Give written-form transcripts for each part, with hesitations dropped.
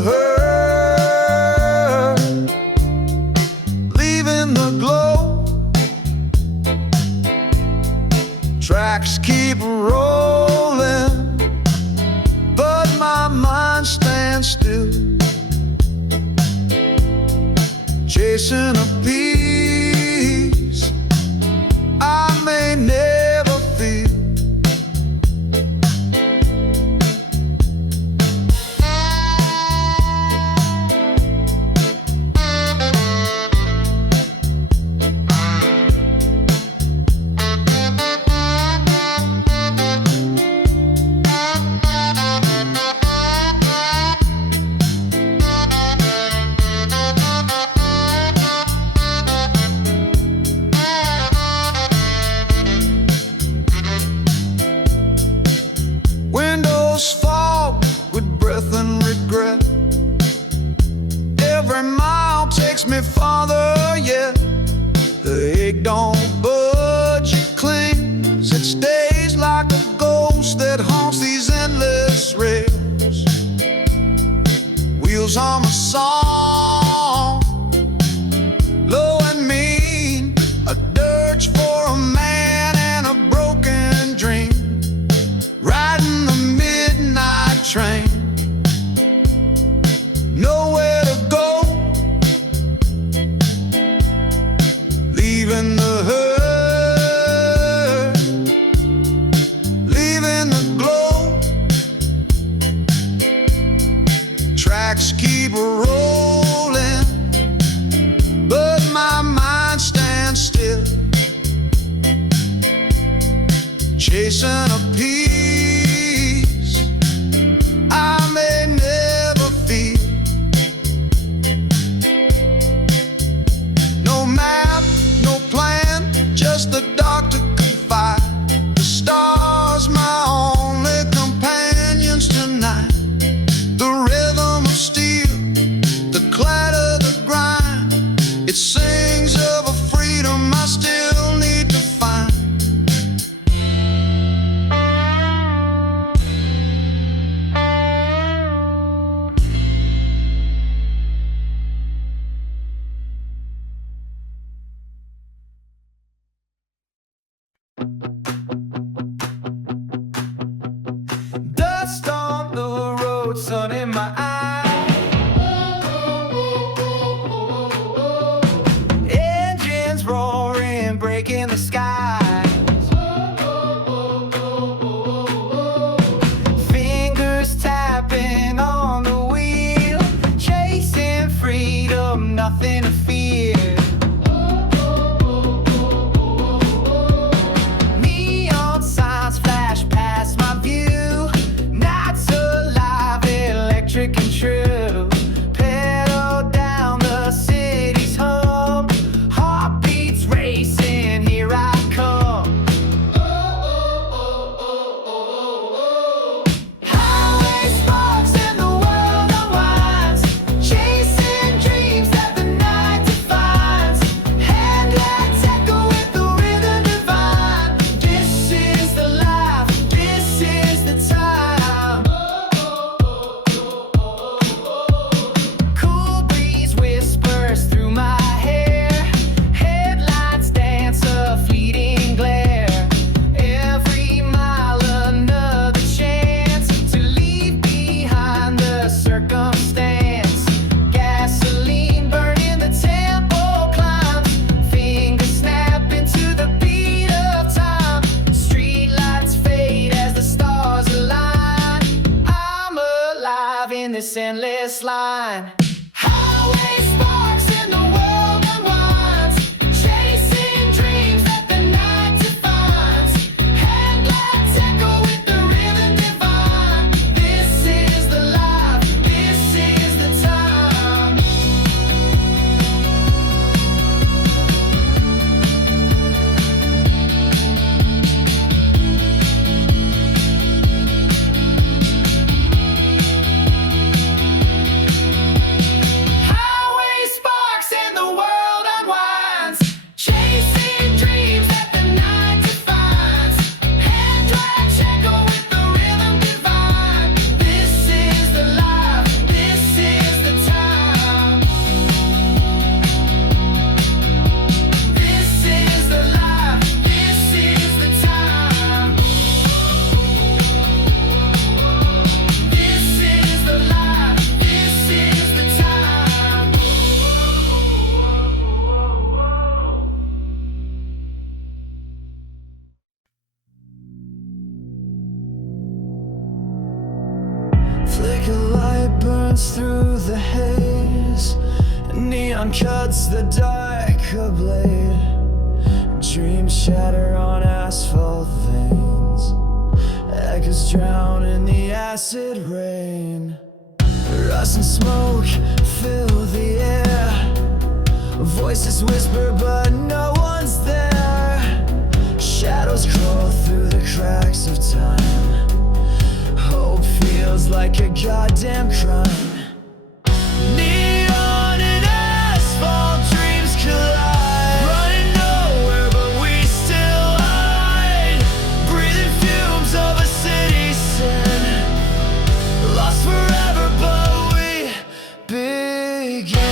hurt, leaving the glow. Tracks keep rolling, but my mind stands still, chasing a peace I may never feel. Windows fog with breath and regret. Every mile takes me farther yet. The ache don't budge, it clings. It stays like a ghost that haunts these endless rails. Wheels hum a song, low and mean, a dirge for a man and a broken dream. Riding the midnight train, nowhere to go, leaving the hurt, leaving the glow. Tracks keep rolling, but my mind stands still, chasing a peace I may never feel. No map, no plan, just the dark to confide. The stars, my only companions tonight. The rhythm of steel, the clatter, the grind. It sings of a freedom I still need to find. Dust on the road, sun in my eyes. Engines roaring, breaking the skies. Fingers tapping on the wheel, chasing freedom, nothing to fear. Neon signs flash past my view. Nights alive, electric and true. Pedal down the city's hum. Heartbeats racing, here I come. Highway sparks and the world unwinds, chasing dreams that the night defines. Headlights echo with the rhythm divine. This is the life, this is the time. Cool breeze whispers through my hair. Headlights dance a fleeting glare. Every mile another chance to leave behind the circumstance. Gasoline burning, the tempo climbs. Fingers snapping to the beat of time. Streetlights fade as the stars align. I'm alive in this endless line. Highway sparks and the world unwinds, chasing dreams that the night defines. Headlights echo with the rhythm divine. This is the life, this is the time. runs through the haze. Neon cuts the dark ablaze. Dreams shatter on asphalt veins. Echoes drown in the acid rain. Rust and smoke fill the air. Voices whisper but no one's there. Shadows crawl through the cracks of time. Hope feels like a goddamn crime. Neon and asphalt dreams collide. Running nowhere but we still hide. Breathing fumes of a city sin. Lost forever but we begin.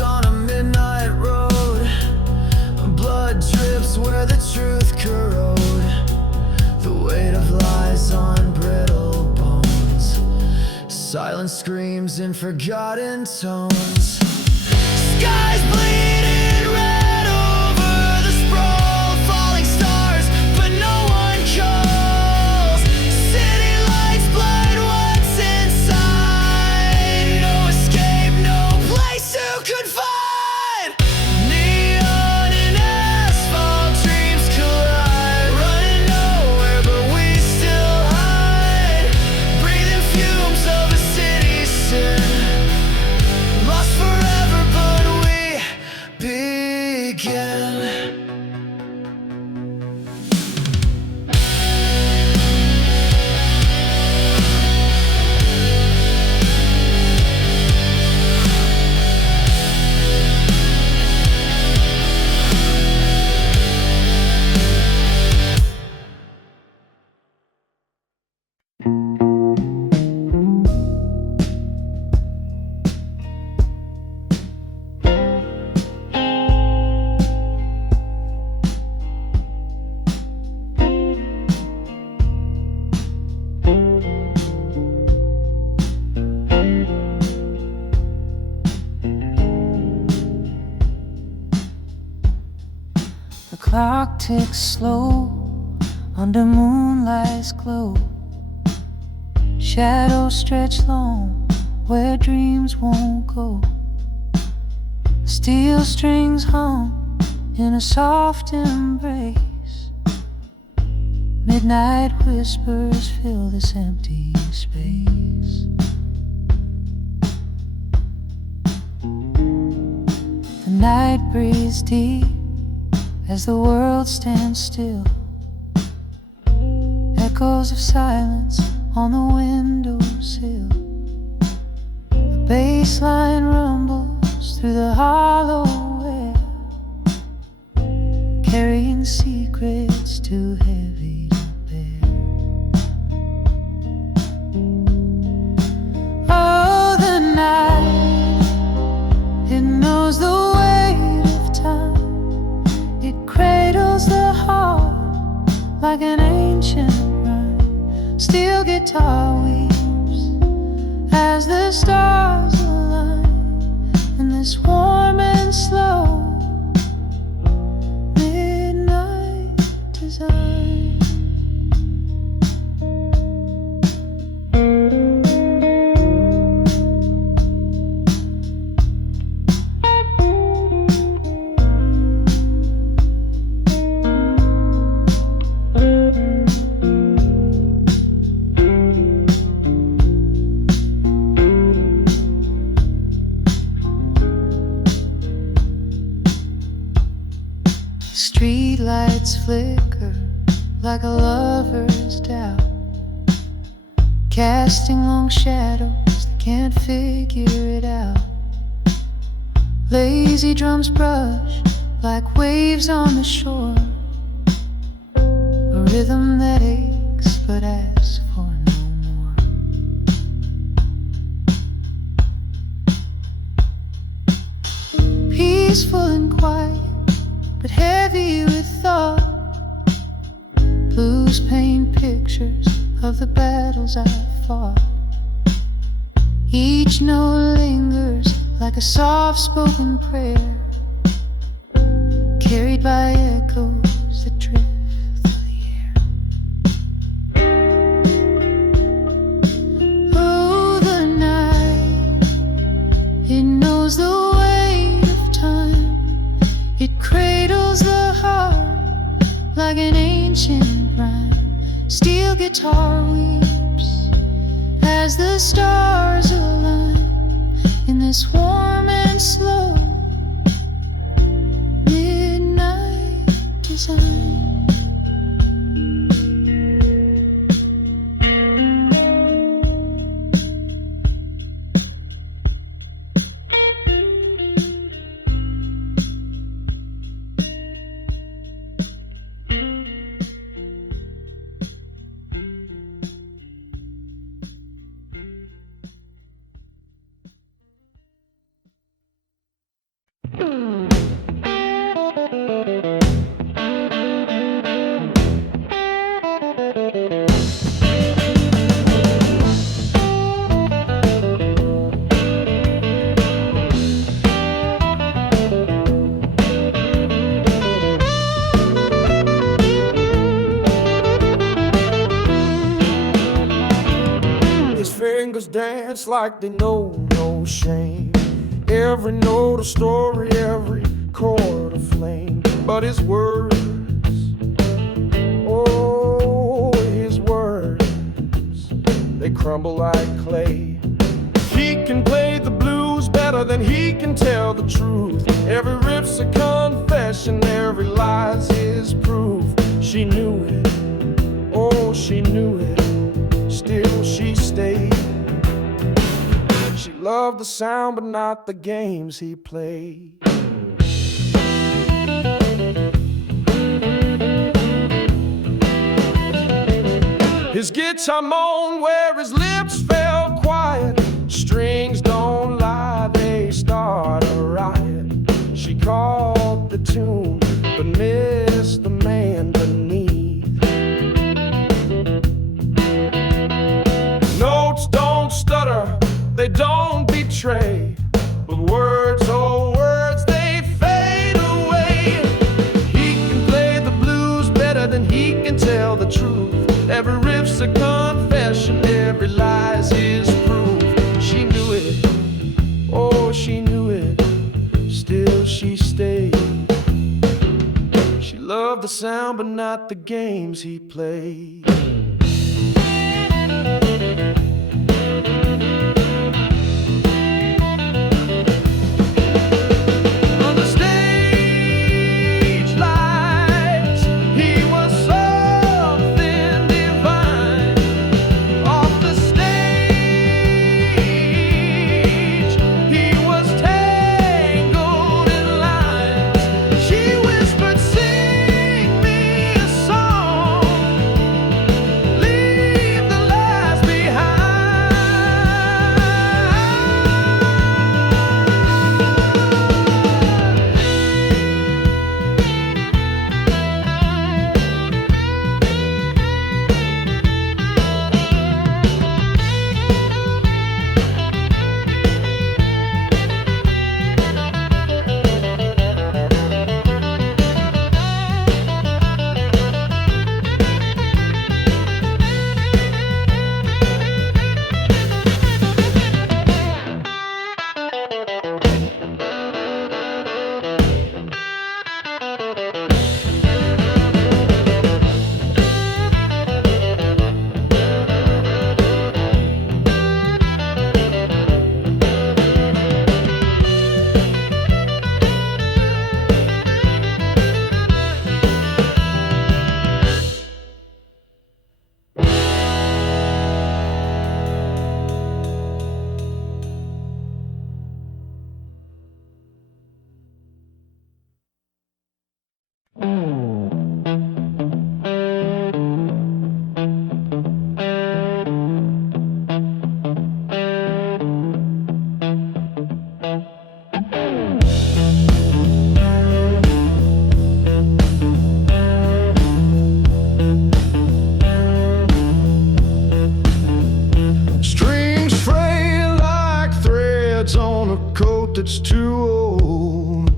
On a midnight road, blood drips where the truth corrode. The weight of lies on brittle bones. Silence screams in forgotten tones. Skies bleeding red over the sprawl. Falling stars, but no one calls. City lights blind what's inside. No escape, no place to confide. Neon and asphalt dreams collide. Running nowhere but we still hide. Breathing fumes of a city sin. Lost forever but we begin. The clock ticks slow under moonlight's glow. Shadows stretch long where dreams won't go. Steel strings hum in a soft embrace. Midnight whispers fill this empty space. The night breathes deep as the world stands still. Echoes of silence on the windowsill. The bass line rumbles through the hollow air, carrying secrets too heavy to bear. Oh, the night, it knows the weight of time. It cradles the heart like an ancient rhyme. Steel guitar weeps as the stars align in this warm and slow midnight design. Street lights flicker like a lover's doubt, casting long shadows that can't figure it out. Lazy drums brush like waves on the shore, a rhythm that aches but asks for no more. Peaceful and quiet, but heavy with thought. Blues paint pictures of the battles I fought. Each note lingers like a soft-spoken prayer, carried by echoes that drift through the air. Oh, the night, it knows the weight of time. It cradles the heart like an ancient rhyme. Steel guitar weeps as the stars align in this warm and slow midnight design. His fingers dance like they know no shame. Every note a story, every chord a flame. But his words, oh, his words, they crumble like clay. He can play the blues better than he can tell the truth. Every riff's a confession, every lie's his proof. She knew it, oh, she knew it, still she stayed. She loved the sound but not the games he played. His guitar moaned where his lips fell quiet. Strings don't lie, they start a riot. She caught the tune but missed the man beneath. Notes don't stutter, they don't betray, but words, oh words, they fade away. He can play the blues better than he can tell the truth. Every riff's a confession, every lie's his proof. She knew it, oh she knew it, still she stayed. She loved the sound but not the games he played. it's too old.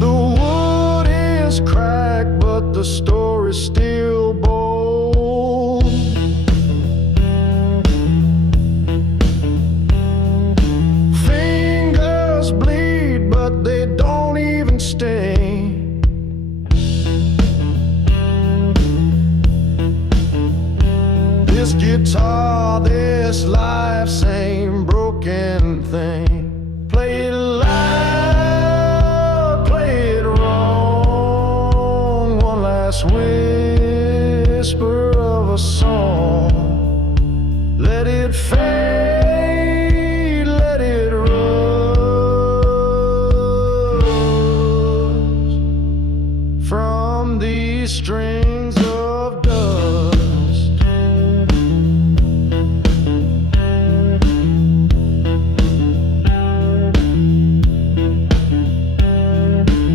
The wood is cracked, but the story's still bold. Fingers bleed, but they don't even sting. This guitar, this life's same broken thing. Play it loud, play it wrong. One last whisper of a song. Let it fade, let it rust from these strings of dust.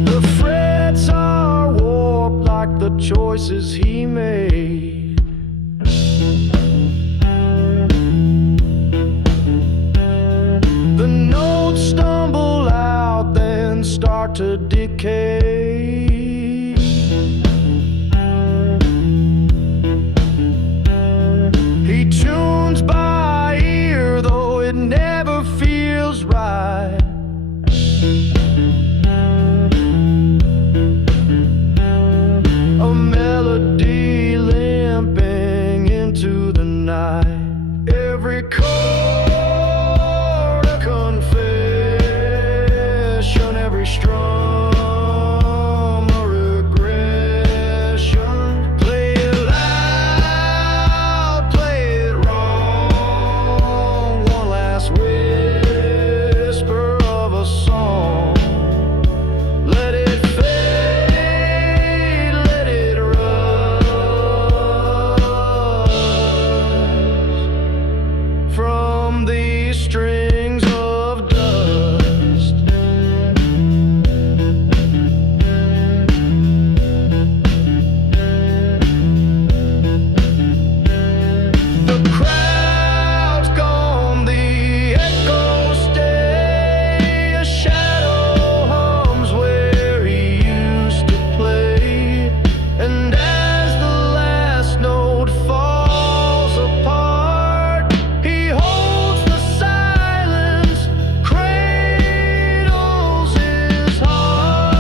The frets are warped like the choices he made. The notes stumble out, then start to decay. He tunes by ear, though it never feels right. A melody limping into the night. Every chord a confession, every strum a regression. Play it loud, play it wrong. One last whisper of a song. Let it fade, let it rust from these strings of dust. The crowd's gone, the echoes stay. A shadow hums where he used to play. And as the last note falls apart, he holds the silence, cradles his heart.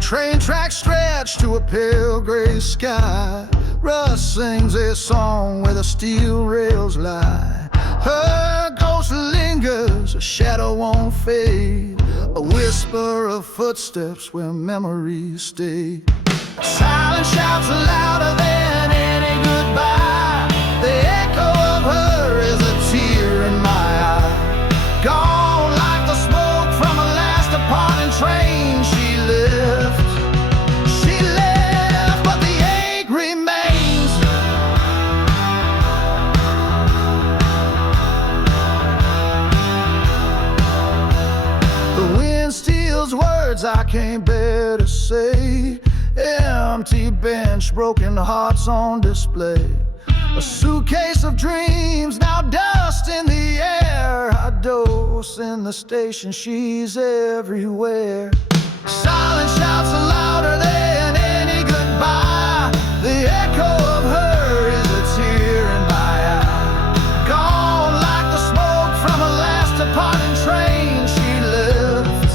Train tracks stretch to a pale gray sky. Russ sings a song where the steel rails lie. Her ghost lingers, a shadow won't fade. A whisper of footsteps where memories stay. Silence shouts louder than any goodbye. The echo of her is a tear in my eye. Gone like the smoke from a last departing train. She left, but the ache remains. The wind steals words I can't bear to say. Empty bench, broken hearts on display. A suitcase of dreams, now dust in the air. I dose in the station, she's everywhere. Silence shouts louder than any goodbye. The echo of her is a tear in my eye. Gone like the smoke from a last departing train. She left,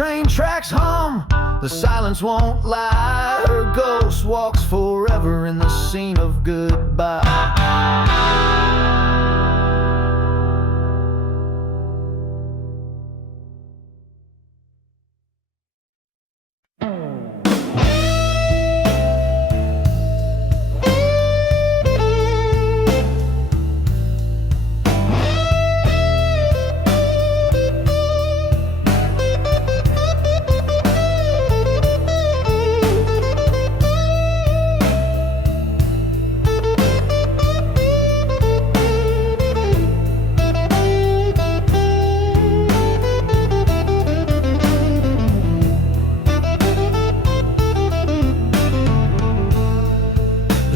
train tracks hum, the silence won't lie. Her ghost walks forever in the scene of goodbye.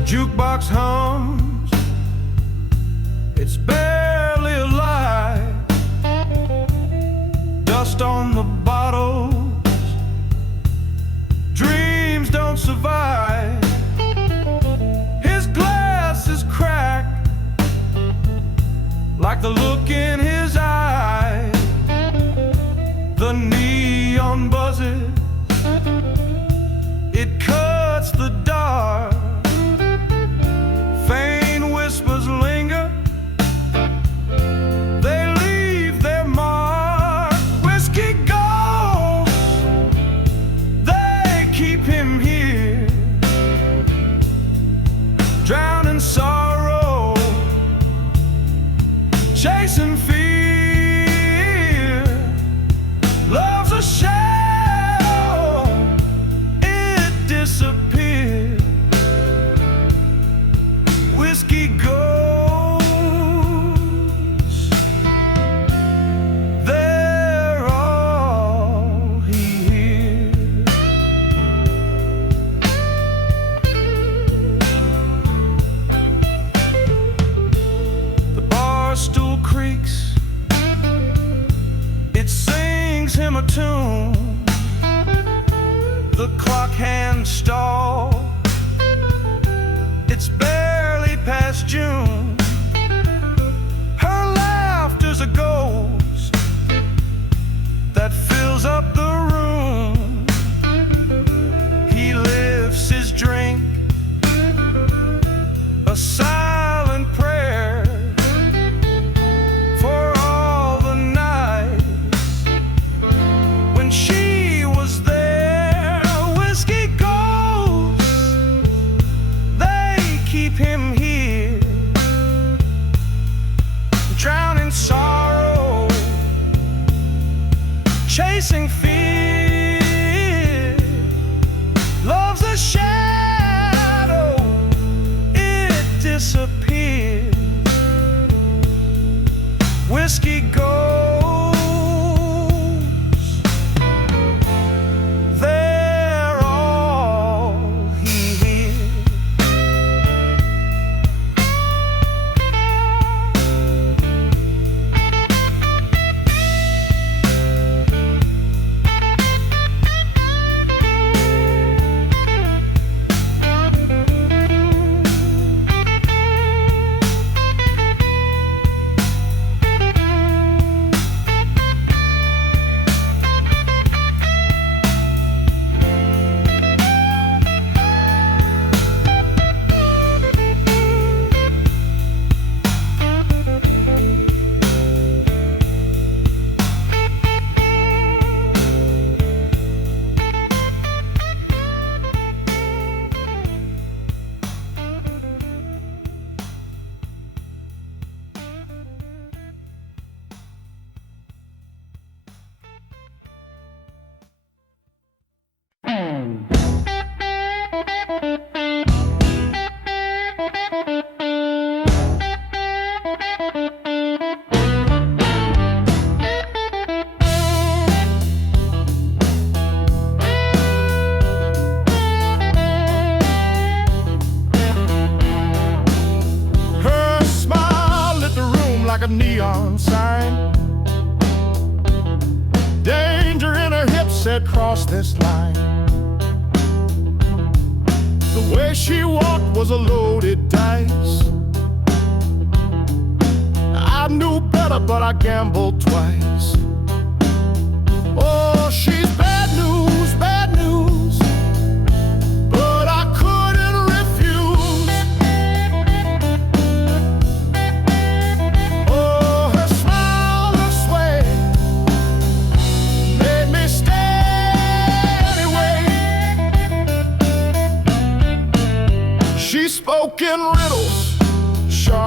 Jukebox hums, it's barely alive. Dust on the bottles, dreams don't survive. His glass is cracked, like the look in his eye. The neon buzzes, it cuts the dark. Faint whispers linger, they leave their mark. Whiskey ghosts, they keep him here, drowned in sorrow, chasing fear. Love's a shadow, it disappears. Whiskey ghosts, they're all he hears. The bar stool creaks, it sings him a tune. The clock hands stall, it's barely past June. Her laughter's a ghost that fills up the room. He lifts his drink, a silent prayer for all the nights when she was there. Whiskey ghosts, they keep him here, drowned in sorrow, chasing fear. Love's a shadow, it disappears. Whiskey ghosts, they're all he hears. like a neon sign. Danger in her hips said, cross this line. The way she walked was a loaded dice. I knew better, but I gambled twice. Oh, she's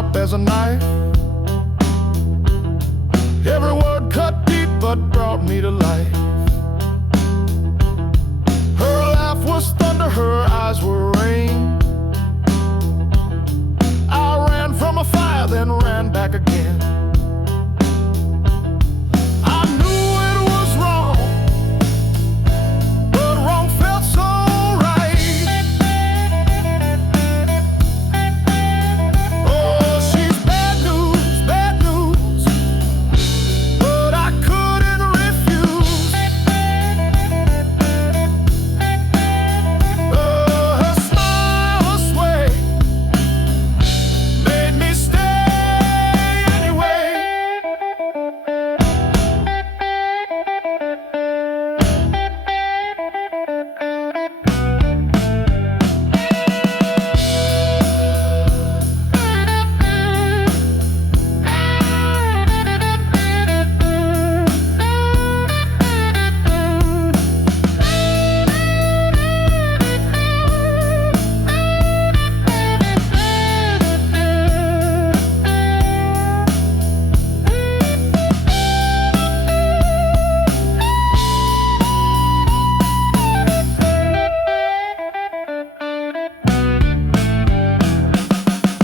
sharp as a knife. Every word cut deep but brought me to life. Her laugh was thunder, her eyes were rain. I ran from a fire, then ran back again. I knew it was wrong, but wrong felt so right. Oh, she's bad news, but I couldn't refuse. Her smile, her sway made me stay anyway.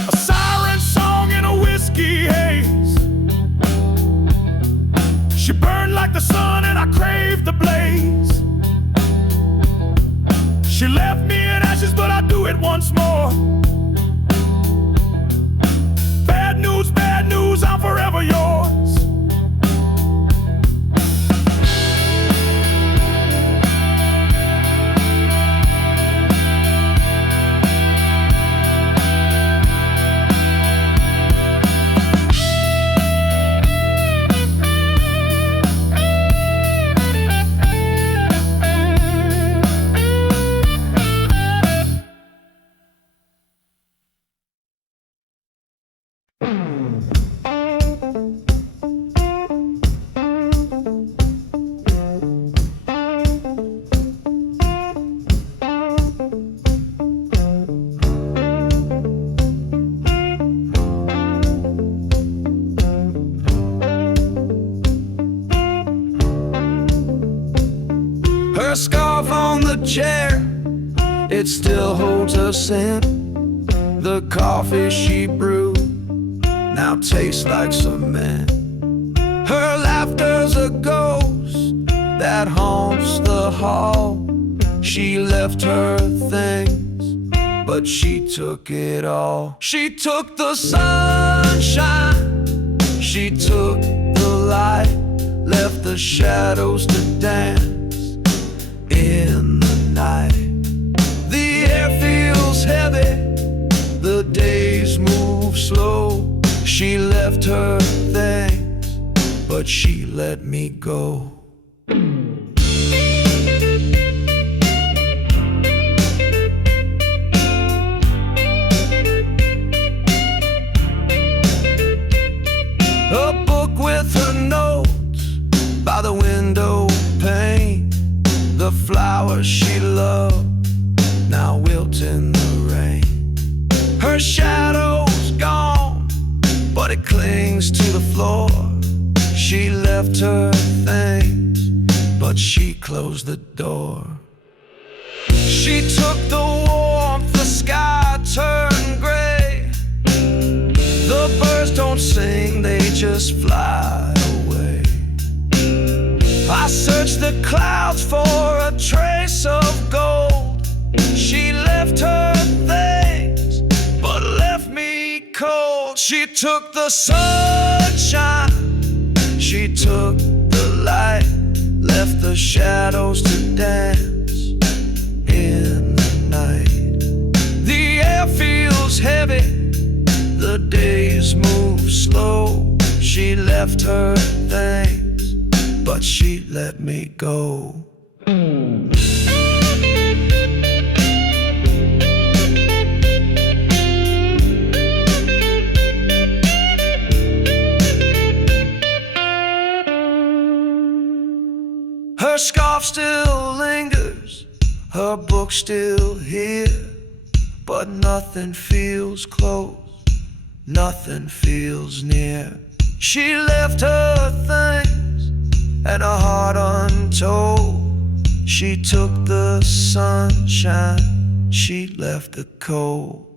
A siren song in a whiskey haze. She burned like the sun and I craved the blaze. She left me in ashes, but I'll do it once more. Bad news, I'm forever yours. Her scarf on the chair, it still holds her scent. The coffee she brewed now tastes like cement. Her laughter's a ghost that haunts the hall. She left her things, but she took it all. She took the sunshine, she took the light, left the shadows to dance in the night. The air feels heavy, the days move slow. She left her things, but she let me go. A book with her notes by the window pane. The flowers she loved now wilt in the rain. Her shadow's gone, but it clings to the floor. She left her things, but she closed the door. She took the warmth, the sky turned gray. The birds don't sing, they just fly away. I searched the clouds for a trace of gold. She left her things, but left me cold. She took the sunshine, she took the light, left the shadows to dance in the night. The air feels heavy, the days move slow. She left her things, but she let me go. Her scarf still lingers, her book still here, but nothing feels close nothing feels near. She left her things and her heart untold. She took the sunshine, she left the cold.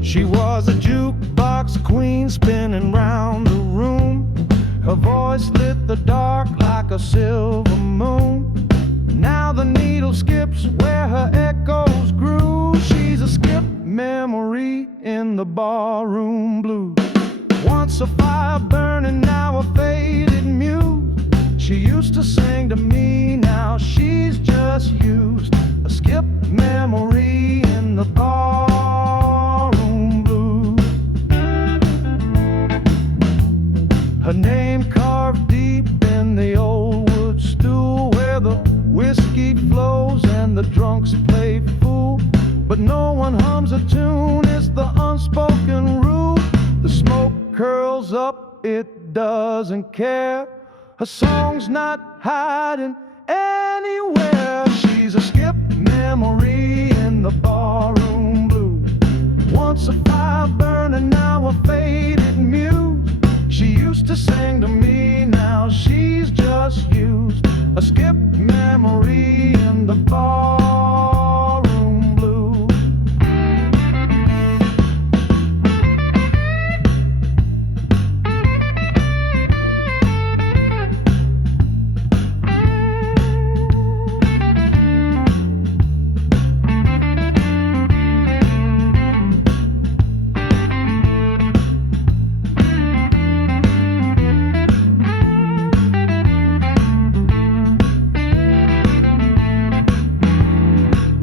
She was a jukebox queen spinning round the room. Her voice lit the dark like a silver moon. Now the needle skips where her echoes grew. She's a skip memory in the barroom blues. Once a fire burning, now a faded muse. She used to sing to me, now she's just used. A skip memory in the barroom blues. Her name carved deep in the old wood stool, where the whiskey flows and the drunks play fool. But no one hums a tune, it's the unspoken rule. The smoke curls up, it doesn't care. Her song's not hiding anywhere. She's a skip memory in the barroom blues. Once a fire burning, now a faded muse. She used to sing to me, now she's just used. A skip memory in the barroom blues.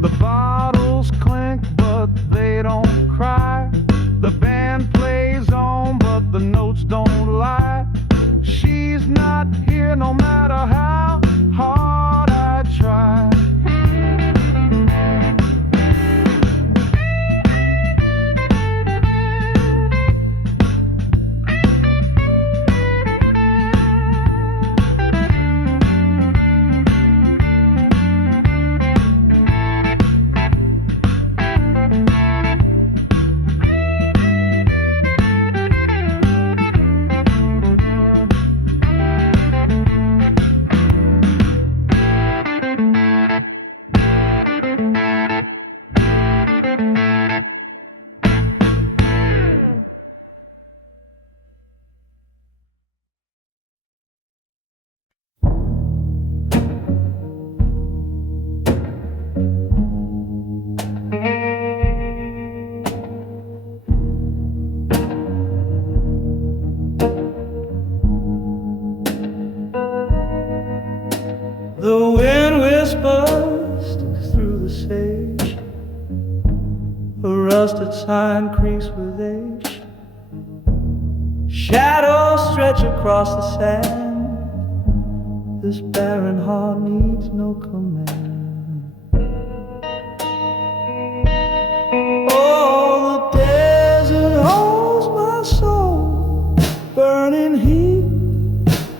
The bottles clink, but they don't cry. The band plays on, but the notes don't lie. She's not here no matter how hard I try. The wind whispers through the sage. A rusted sign creaks with age. Shadows stretch across the sand. This barren heart needs no command. Oh, the desert holds my soul, burning heat,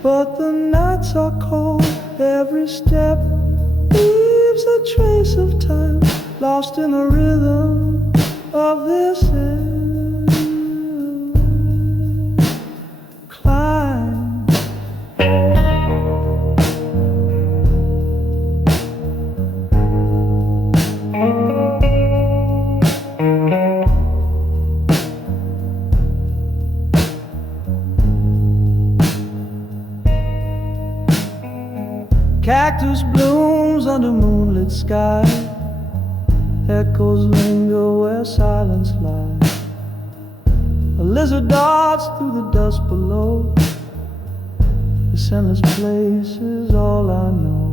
but the nights are cold. Every step leaves a trace of time, lost in the rhythm of this climb. cactus blooms under moonlit sky. Echoes linger where silence lies. A lizard darts through the dust below. This endless place is all I know.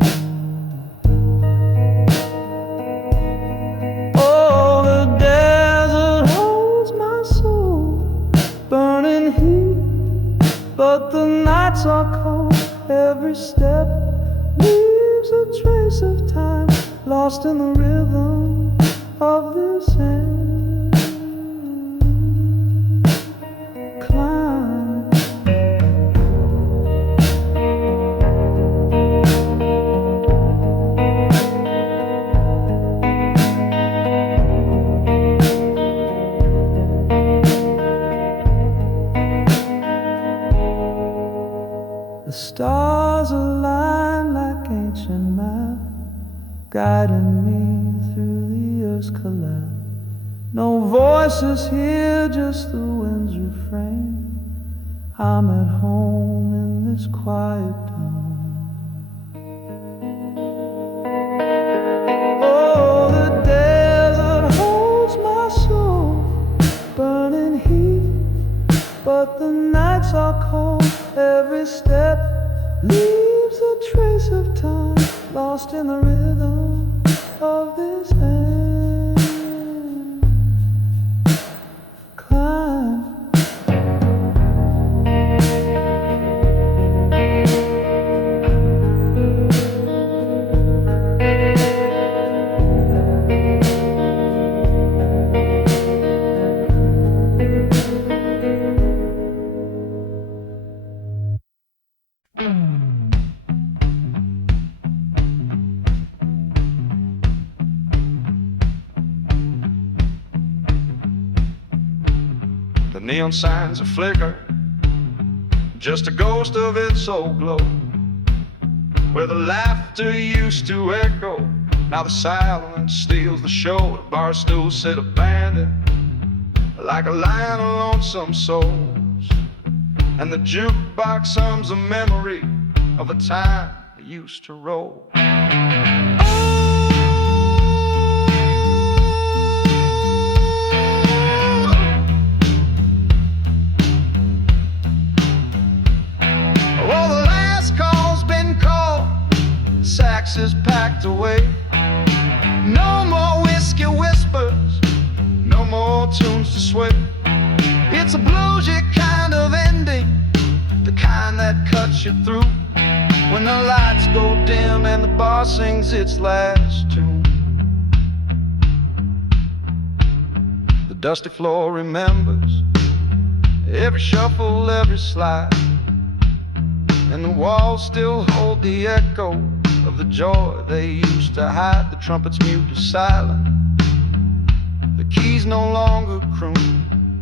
Oh, the desert holds my soul, burning heat, but the nights are cold. Every step leaves a trace of time, lost in the rhythm of this end. Climb. The stars align like ancient maps, guiding me through the earth's collapse. No voices here, just the wind's refrain. I'm at home in this quiet dome. Oh, the desert holds my soul, burning heat, but the nights are cold. Every step leaves a trace of time, lost in the rhythm of this end. Climb. The neon signs a flicker, just a ghost of its old glow. Where the laughter used to echo, now the silence steals the show. The bar stools sit abandoned, like a line of lonesome souls. And the jukebox hums a memory of a time it used to roll. Sax is packed away. No more whiskey whispers, no more tunes to sway. It's a bluesy kind of ending, the kind that cuts you through. When the lights go dim and the bar sings its last tune. The dusty floor remembers every shuffle, every slide, and the walls still hold the echo of the joy they used to hide. The trumpets mute to silent, the keys no longer croon.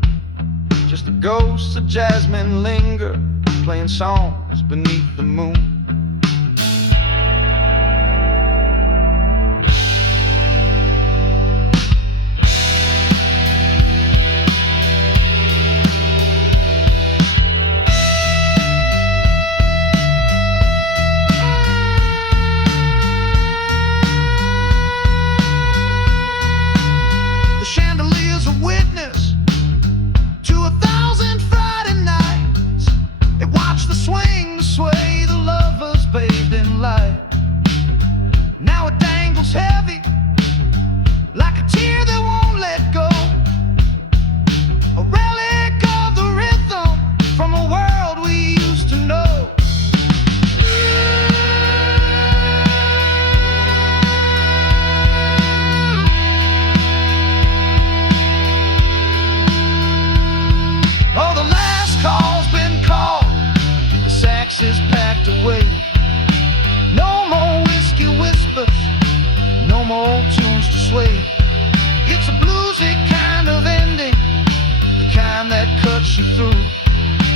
Just the ghosts of jasmine linger, playing songs beneath the moon.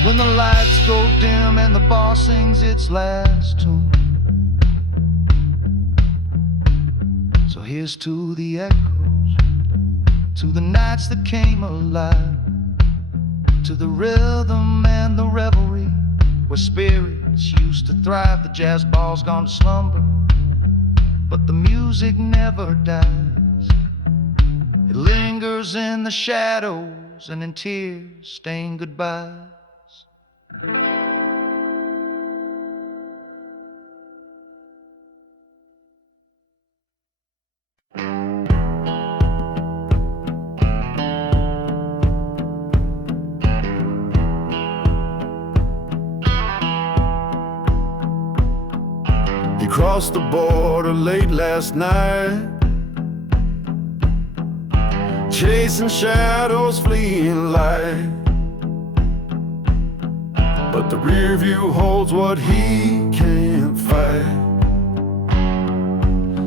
When the lights go dim and the bar sings its last tune. So here's to the echoes, to the nights that came alive, to the rhythm and the revelry where spirits used to thrive. The jazz ball's gone to slumber, but the music never dies. It lingers in the shadows and in tears stained goodbyes. He crossed the border late last night, chasing shadows, fleeing light. But the rear view holds what he can't fight.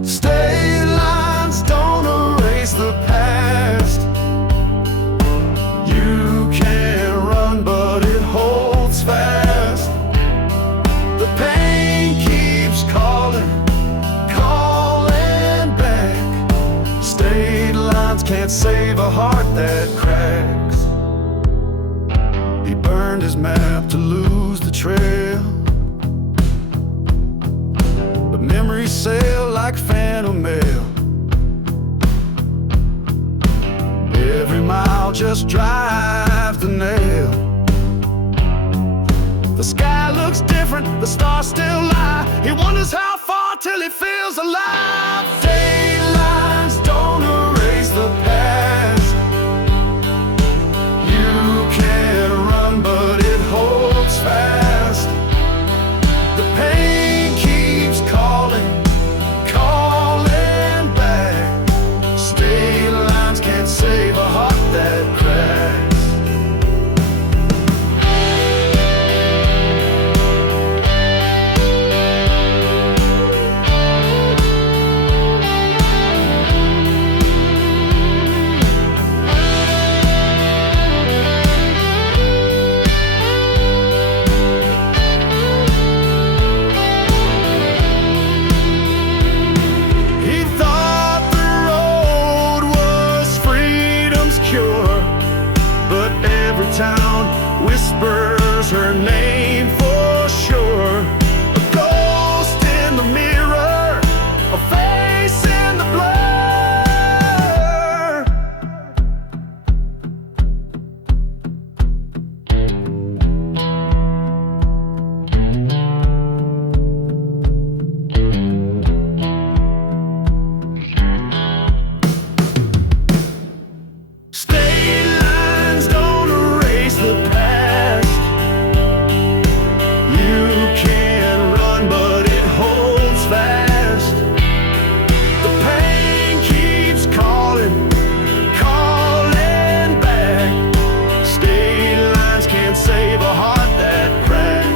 State lines don't erase the past. You can't run, but it holds fast. The pain keeps calling, calling back. State lines can't save a heart that cracks. He burned his map to lose the trail, but memories sail like phantom mail. Every mile just drives the nail. The sky looks different, the stars still lie. He wonders how far till he feels alive. State lines don't erase the past. You can't run, but it holds fast. The pain keeps calling, calling back. State lines can't save a heart that cracks. Town whispers her name for sure. A ghost in the mirror, a face in the blur. State lines don't erase the past. You can't run, but it holds fast. The pain keeps calling, calling back. State lines can't save a heart that cracks.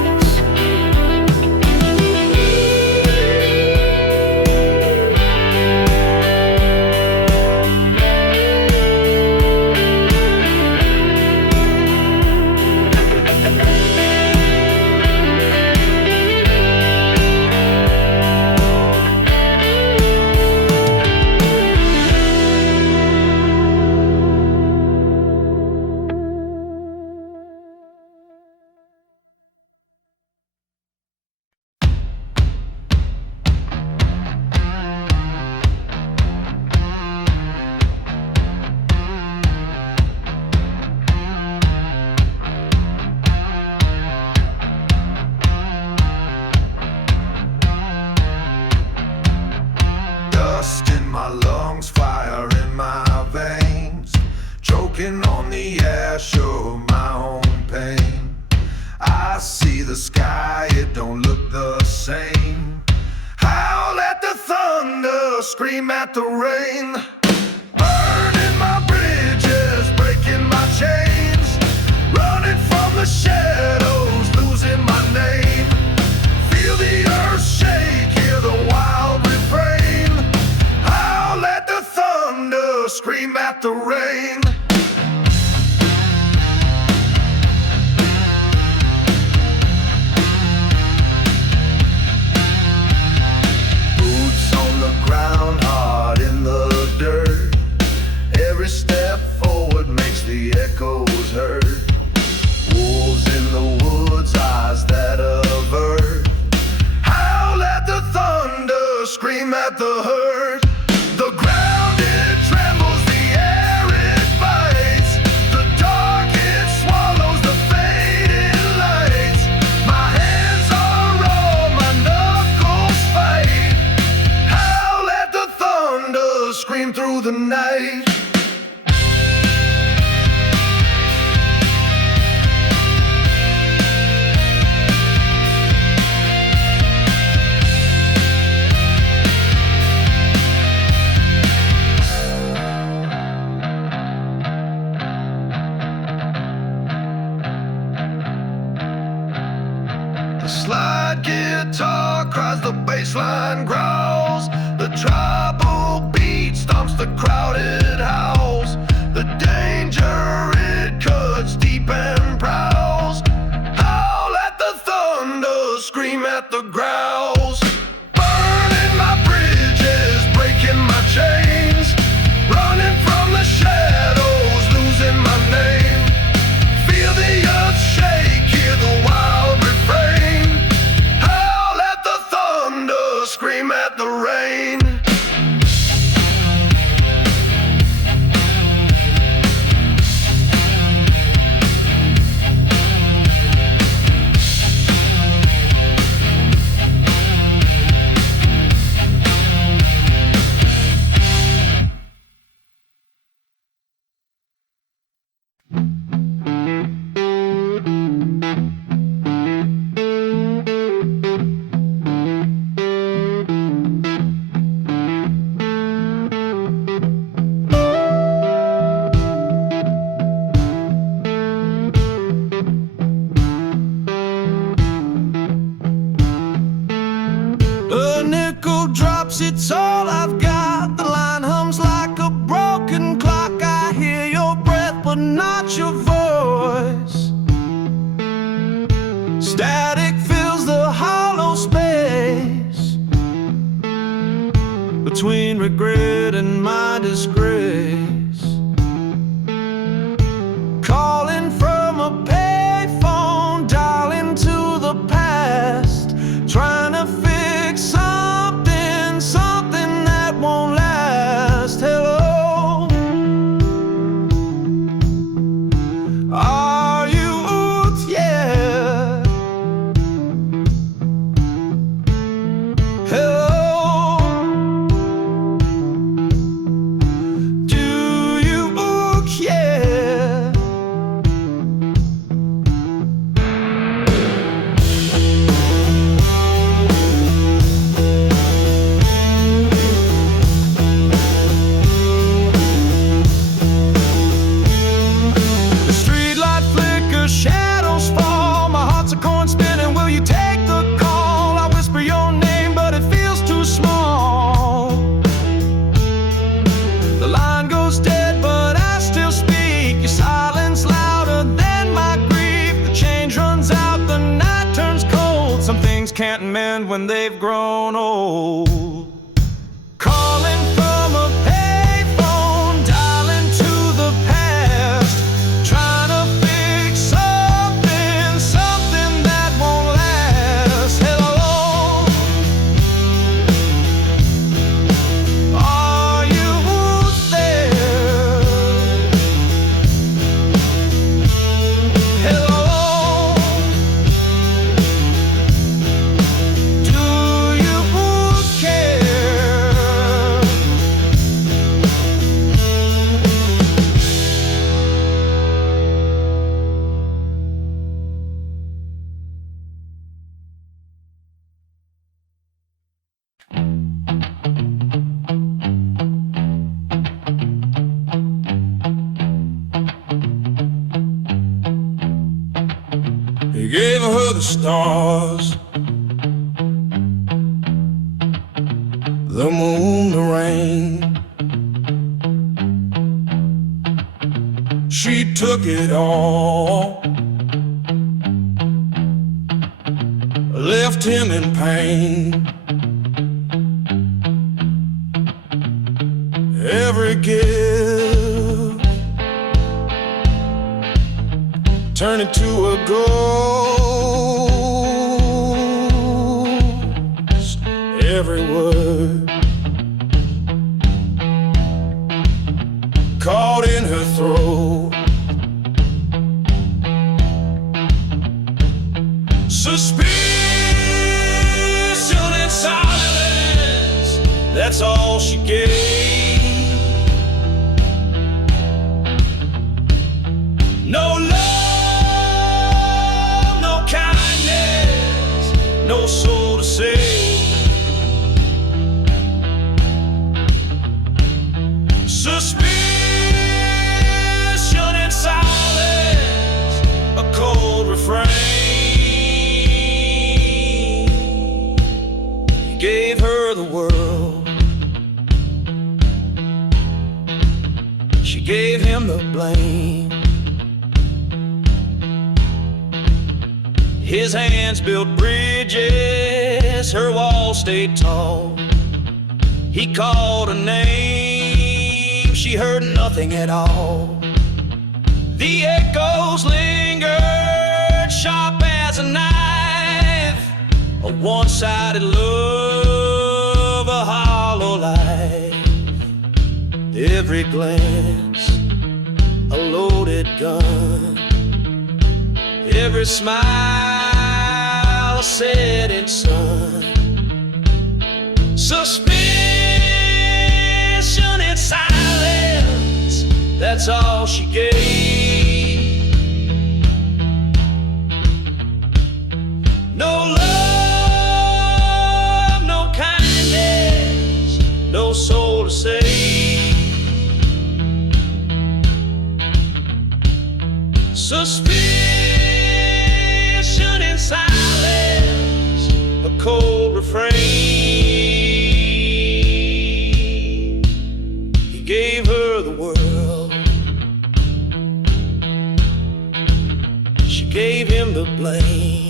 Dust in my lungs, fire in my veins, choking on the ash of my own pain. I see the sky, it don't look the same. Howl at the thunder, scream at the rain. Burning my bridges, breaking my chains, running from the shadows, losing my name. Feel the earth shake, hear the wild refrain. Howl at the thunder, scream at the rain. Boots on the ground, heart in the dirt. Every step forward makes the echoes heard. Wolves in the woods, eyes that avert. Howl at the thunder, scream scream at the hurt. The ground it trembles, the air it bites, the dark it swallows, the fading lights. My hands are raw, my knuckles fight. Howl at the thunder, scream through the night. The slide guitar cries, the bassline growls, the tribal beat stomps the crowded house. The danger it cuts deep and prowls. Howl at the thunder, scream at the growls. Burning my bridges, breaking my chains, running from the shadows, losing my name. Feel the earth shake, hear the wild refrain. Howl at the thunder, scream at the rain. A nickel drops, it's all I've got. The line hums like a broken clock. I hear your breath, but not your voice. Static fills the hollow space between regret and my disgrace. Calling from a payphone, dialing to the past, trying to fix something that won't last. Hello, are you yeah? Hello, do you yeah? The streetlight flickers, shadows fall. My heart's a coin spinning. Will you take the call? I whisper your name, but it feels too small. The line goes dead, but I still speak. Your silence louder than my grief. The change runs out, the night turns cold. Some things can't mend when they've grown old. Calling from a payphone, dialing to the past, trying to fix something that won't last. Hello, are you there? Hello, do you care? He gave her the stars, the moon, the rain. She took it all, left him in pain. Every gift turned into a ghost. Every word that's all she gave. No love, no kindness, no soul to save. Suspicion and silence, a cold refrain. He gave her the world, she gave him the blame. His hands built bridges, her walls stayed tall. He called her name, she heard nothing at all. The echoes lingered, sharp as a knife. A one-sided love, a hollow life. Every glance, a loaded gun. Every smile, a setting sun. Suspicion and silence, that's all she gave. No love, no kindness, no soul to save. Suspicion and silence, a cold refrain. He gave her the world, she gave him the blame.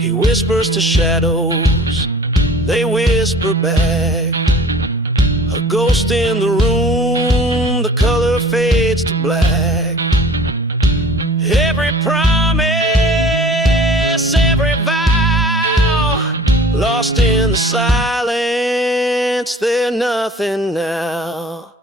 He whispers to shadows, they whisper back. A ghost in the room, the color fades to black. Every promise, every vow, lost in the silence, they're nothing now.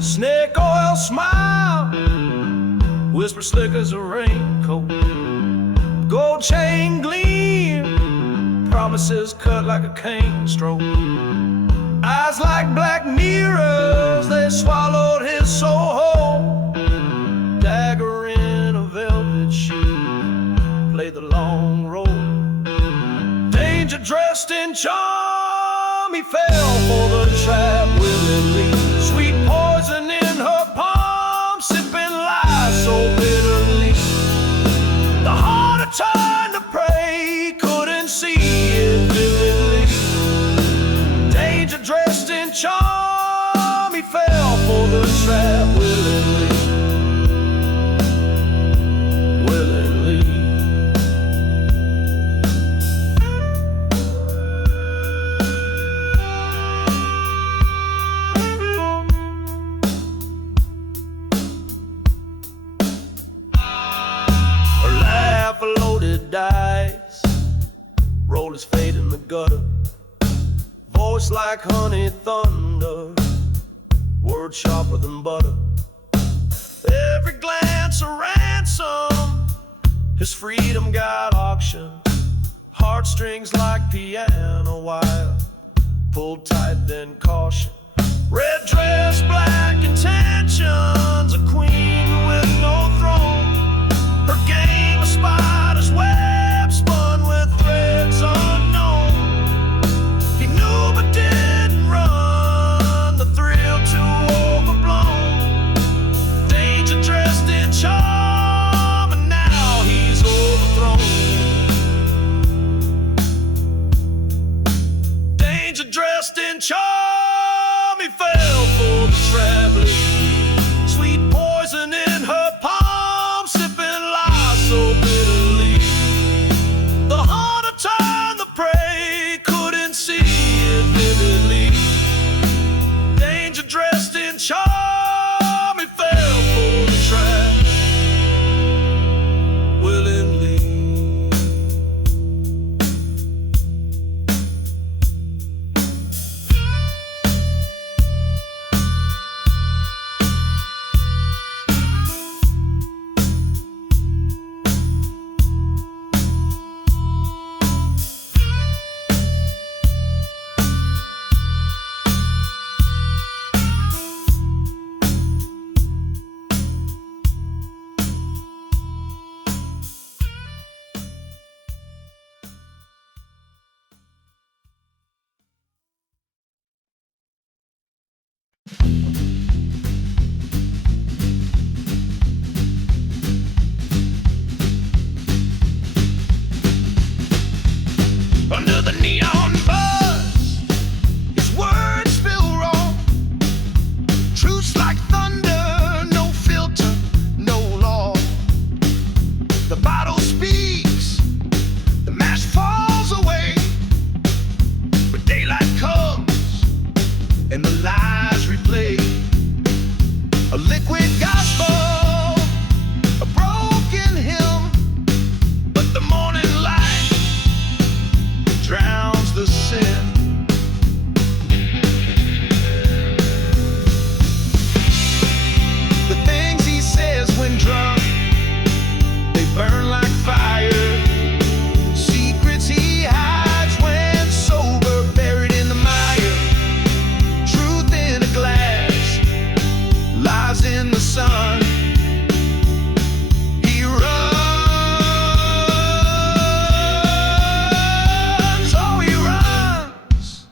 Snake oil smile, whisper slick as a raincoat. Gold chain gleam, promises cut like a cane stroke. Eyes like black mirrors, they swallowed his soul whole. Dagger in a velvet sheet, play the long road. Danger dressed in charm, he fell for the trap willingly. Sweet poison in her palm, sipping lies so bitterly. The heart had turned to prey, couldn't see it vividly. Danger dressed in charm, he fell for the trap willingly. Willingly. Dice, roll his fate in the gutter. Voice like honey thunder, word sharper than butter. Every glance a ransom, his freedom got auctioned. Heartstrings like piano wire, pulled tight then caution. Red dress, black intentions, a queen with no throne. Her game a spider's web, spun with threads unknown. He knew but didn't run, the thrill too overblown. Danger dressed in charm, and now he's overthrown. Danger dressed in charm, he fell for the traveling. Sweet poison in her palm, sipping lies so bitterly. The hunter turned the prey, couldn't see it vividly. Danger dressed in charm, he fell for the trap willingly. under the neon buzz. His words feel raw, truths like thunder, no filter, no law. The bottle speaks, the mask falls away, but daylight comes and the lies replay. A liquid gospel, a broken hymn, but the morning light drowns the sin. The things he says when drunk, they burn like fire. Secrets he hides when sober, buried in the mire. Truth in a glass, lies in the sun. He runs, oh he runs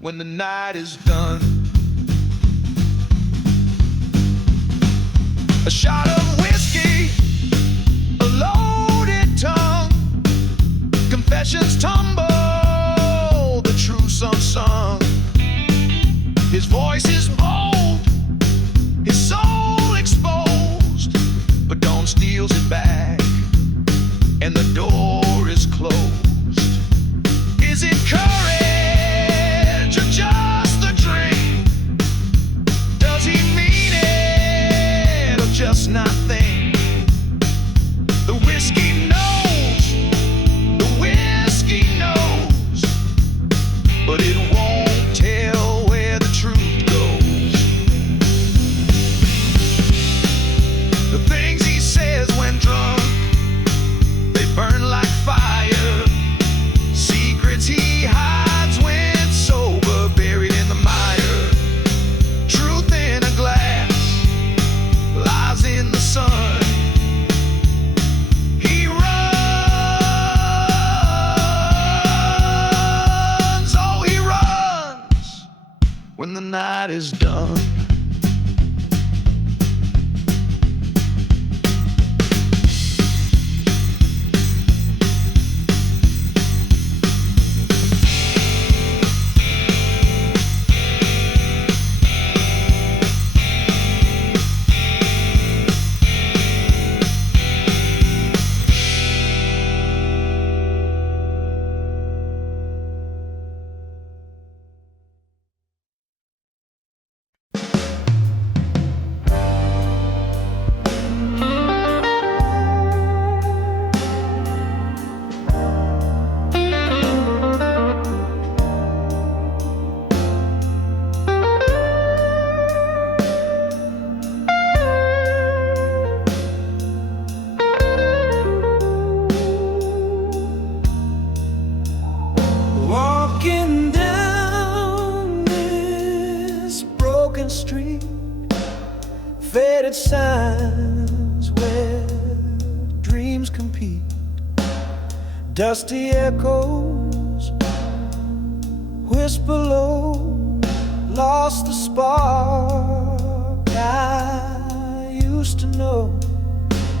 when the night is done. A shot of whiskey, a loaded tongue. Confessions tumble, the truth's unsung. His voice is bold, his soul exposed, but dawn steals it back, and the door is closed. Is it courage or just a dream? Does he mean it or just not think? The whiskey knows, the whiskey knows, but it won't tell where the truth goes. The things he says when drunk, they burn like fire. Secrets he hides when sober, buried in the mire. Truth in a glass, lies in the sun. He runs, oh he runs when the night is done. Walking down this broken street, faded signs where dreams compete, dusty echoes whisper low, lost the spark I used to know.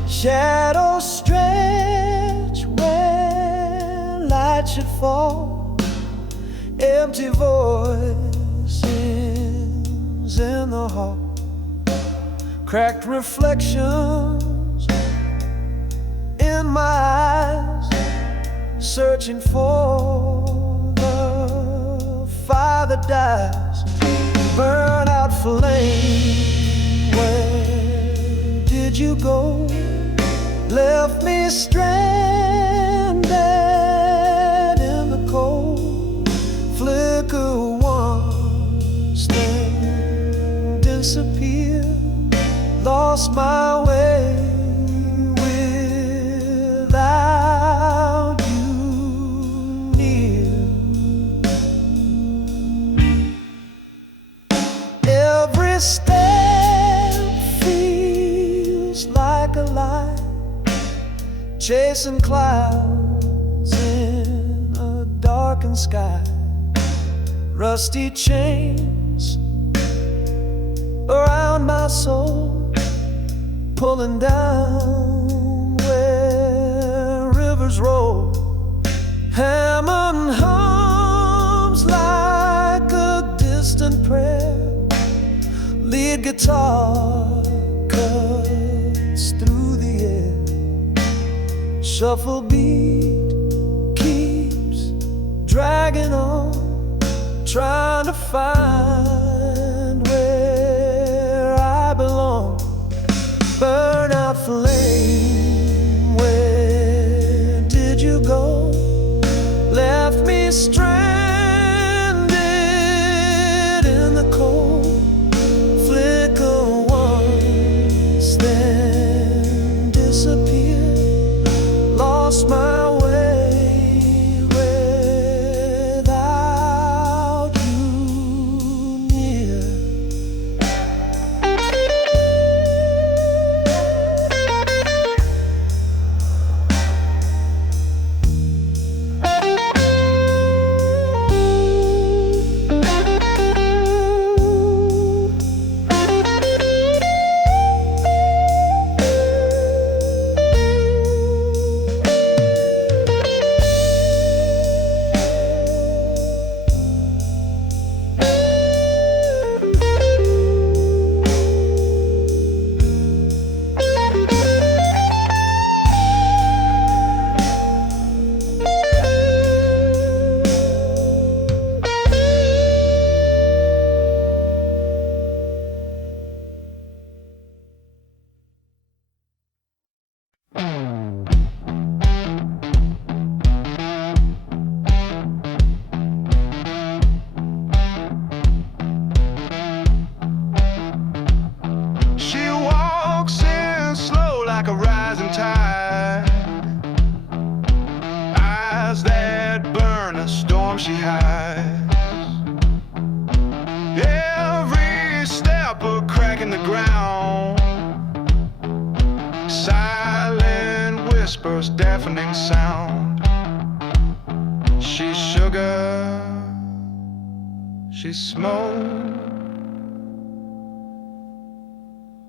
Shadows stretch where light should fall, empty voices in the hall, cracked reflections in my eyes, searching for the fire that dies. Burn out flame, where did you go? Left me stranded in the cold. Flicker once, then disappear. Lost my way without you near. Every step feels like a lie, chasing clouds in a darkened sky. Rusty chains around my soul, pulling down where rivers roll. Hammer and hum guitar cuts through the air. Shuffle beat keeps dragging on, trying to find where I belong. Burnout flame, where did you go? Left me stranded in the cold. Flicker once, then disappear. Lost my way without you near. She walks in slow like a rising tide. Eyes that burn, a storm she hides. Every step a crack in the ground. Silent whispers, deafening sound. She's sugar, she's smoke.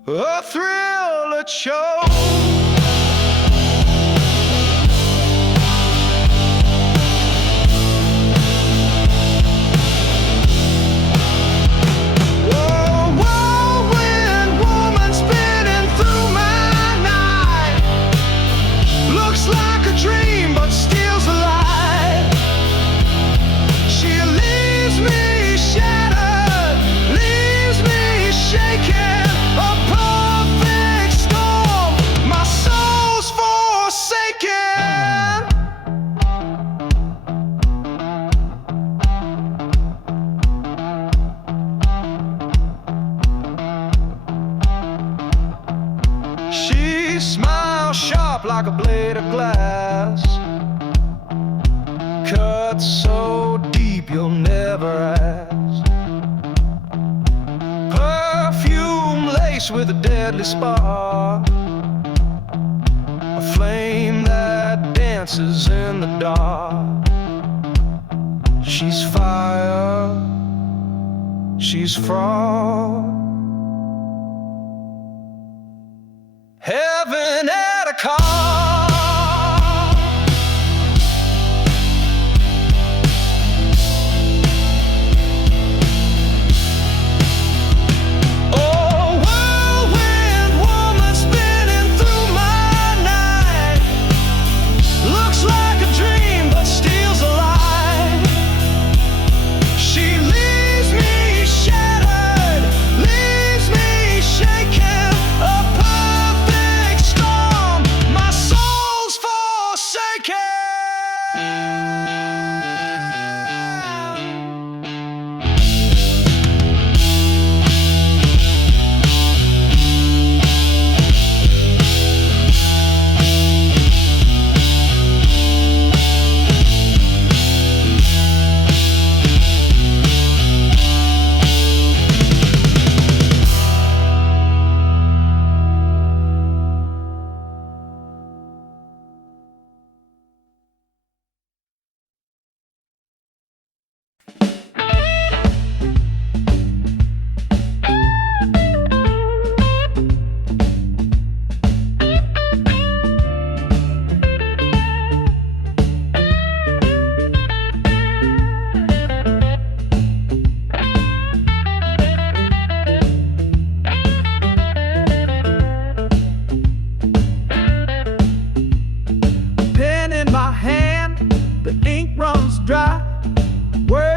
A thrill, a choke. Whirlwind woman spinning through my night. Looks like a dream, but steals the light. She leaves me shattered, leaves me shaking. A perfect storm, my soul's forsaken. She smiles sharp like a blade of glass. Cut so deep you'll never ask. Perfume laced with a deadly spark. A flame that dances in the dark. She's fire, she's frost. Heaven at a call. Leaves me shattered,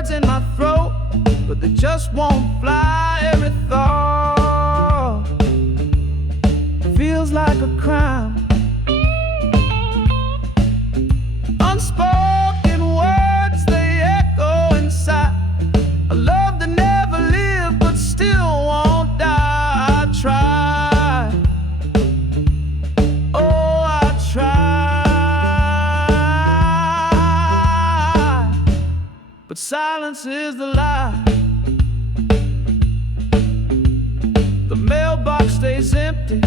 words in my throat, but they just won't fly. Every thought feels like a crime. Unspoken words, they echo inside. A love that never lived but still won't die. I try, oh I try, but silence is the lie. The mailbox stays empty,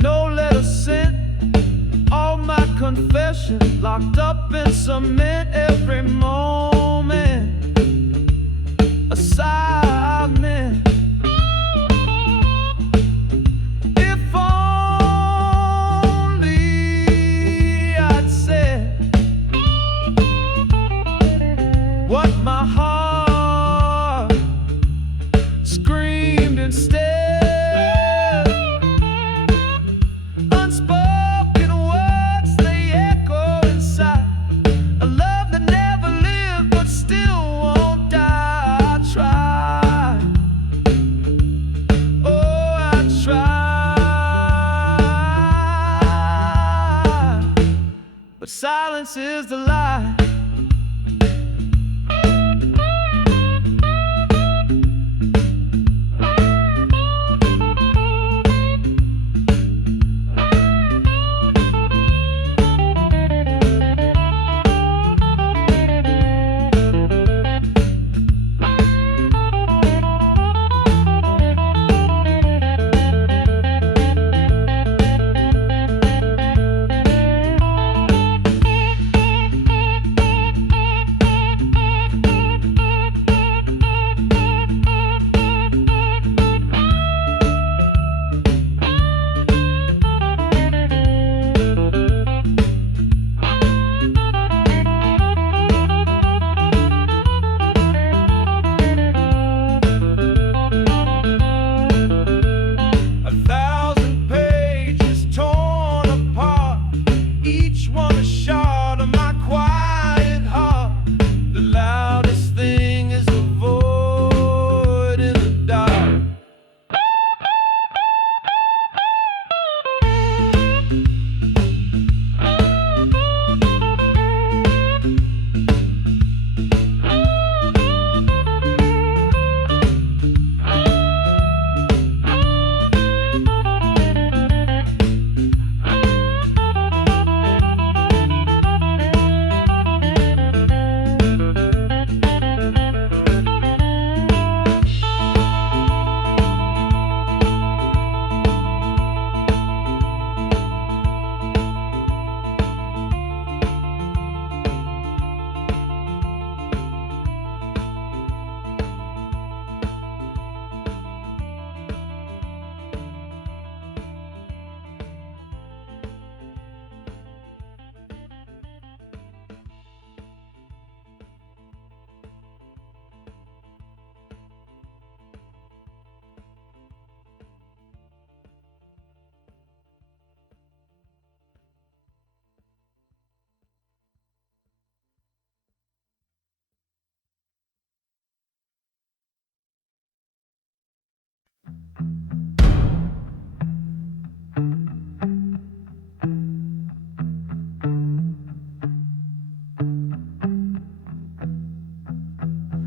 no letter sent. All my confessions locked up in cement. Every moment a sigh meant. If only I'd said what my heart screamed instead. Unspoken words, they echo inside. A love that never lived but still won't die. I try, oh I try, but silence is the lie.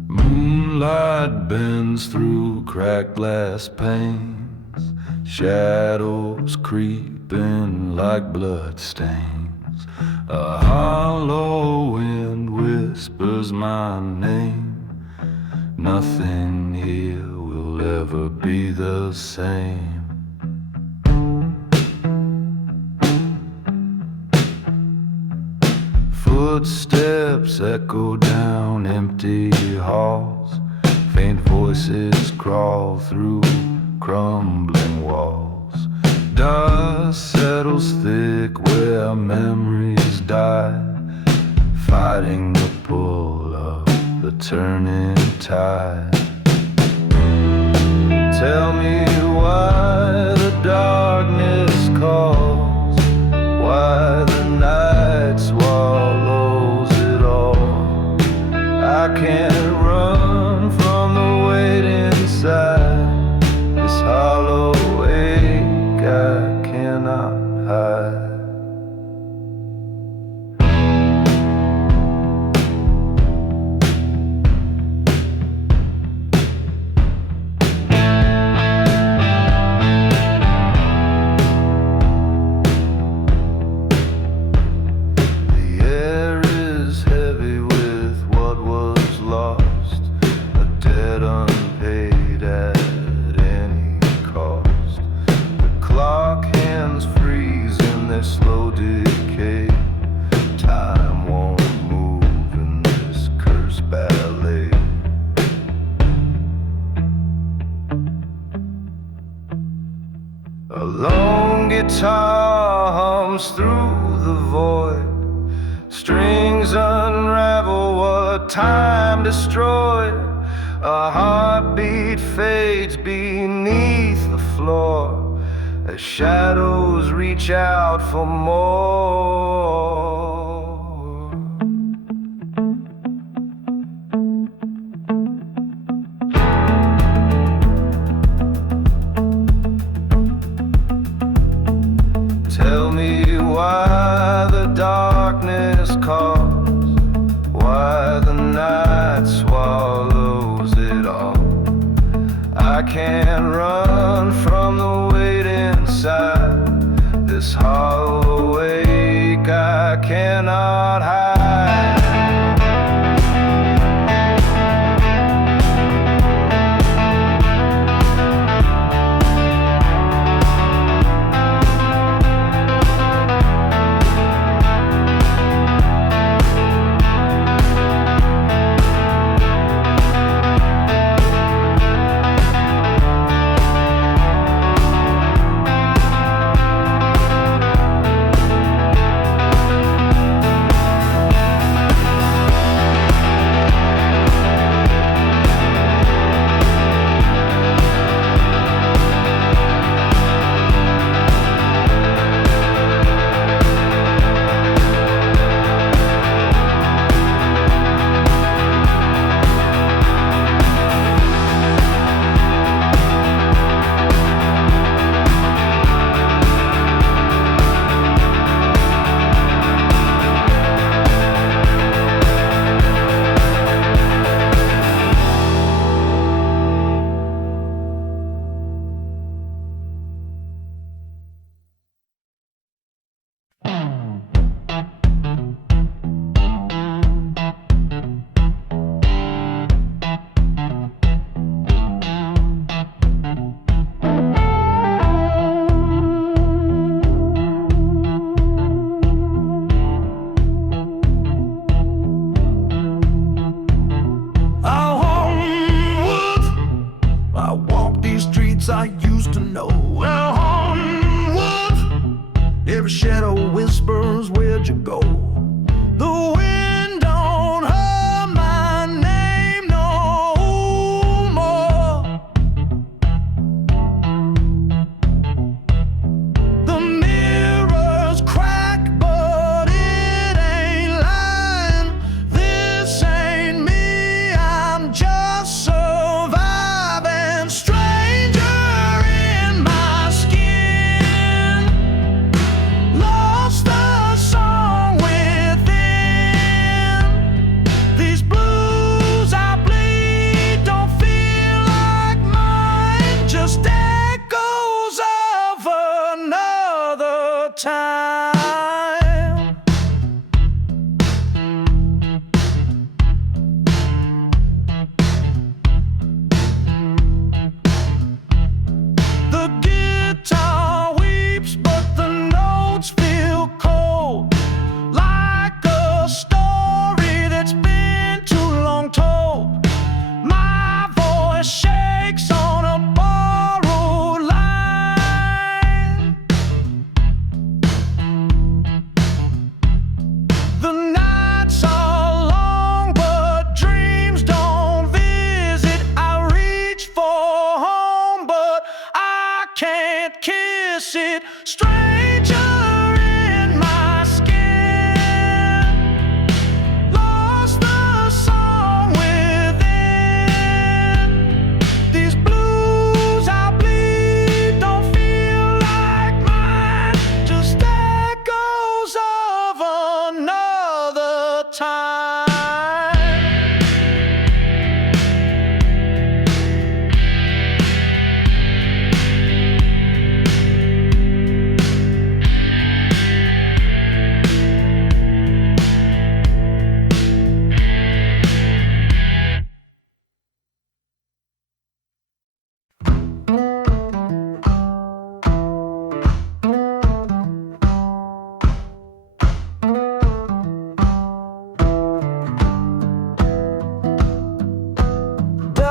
Moonlight bends through cracked glass panes, shadows creeping like blood stains. A hollow wind whispers my name. Nothing here will ever be the same. Footsteps echo down empty halls. Faint voices crawl through crumbling walls. Dust settles thick where memories die, fighting the pull of the turning tide. Tell me why the darkness calls, why the night swallows it all. I can't run from the weight inside this hollow ache I cannot hide. Slow decay, time won't move in this cursed ballet. A lone guitar hums through the void, strings unravel what time destroyed. A heartbeat fades beneath the floor as shadows reach out for more. Tell me why the darkness calls, why the night swallows it all. I can't run from the weight inside this hollow ache I cannot hide.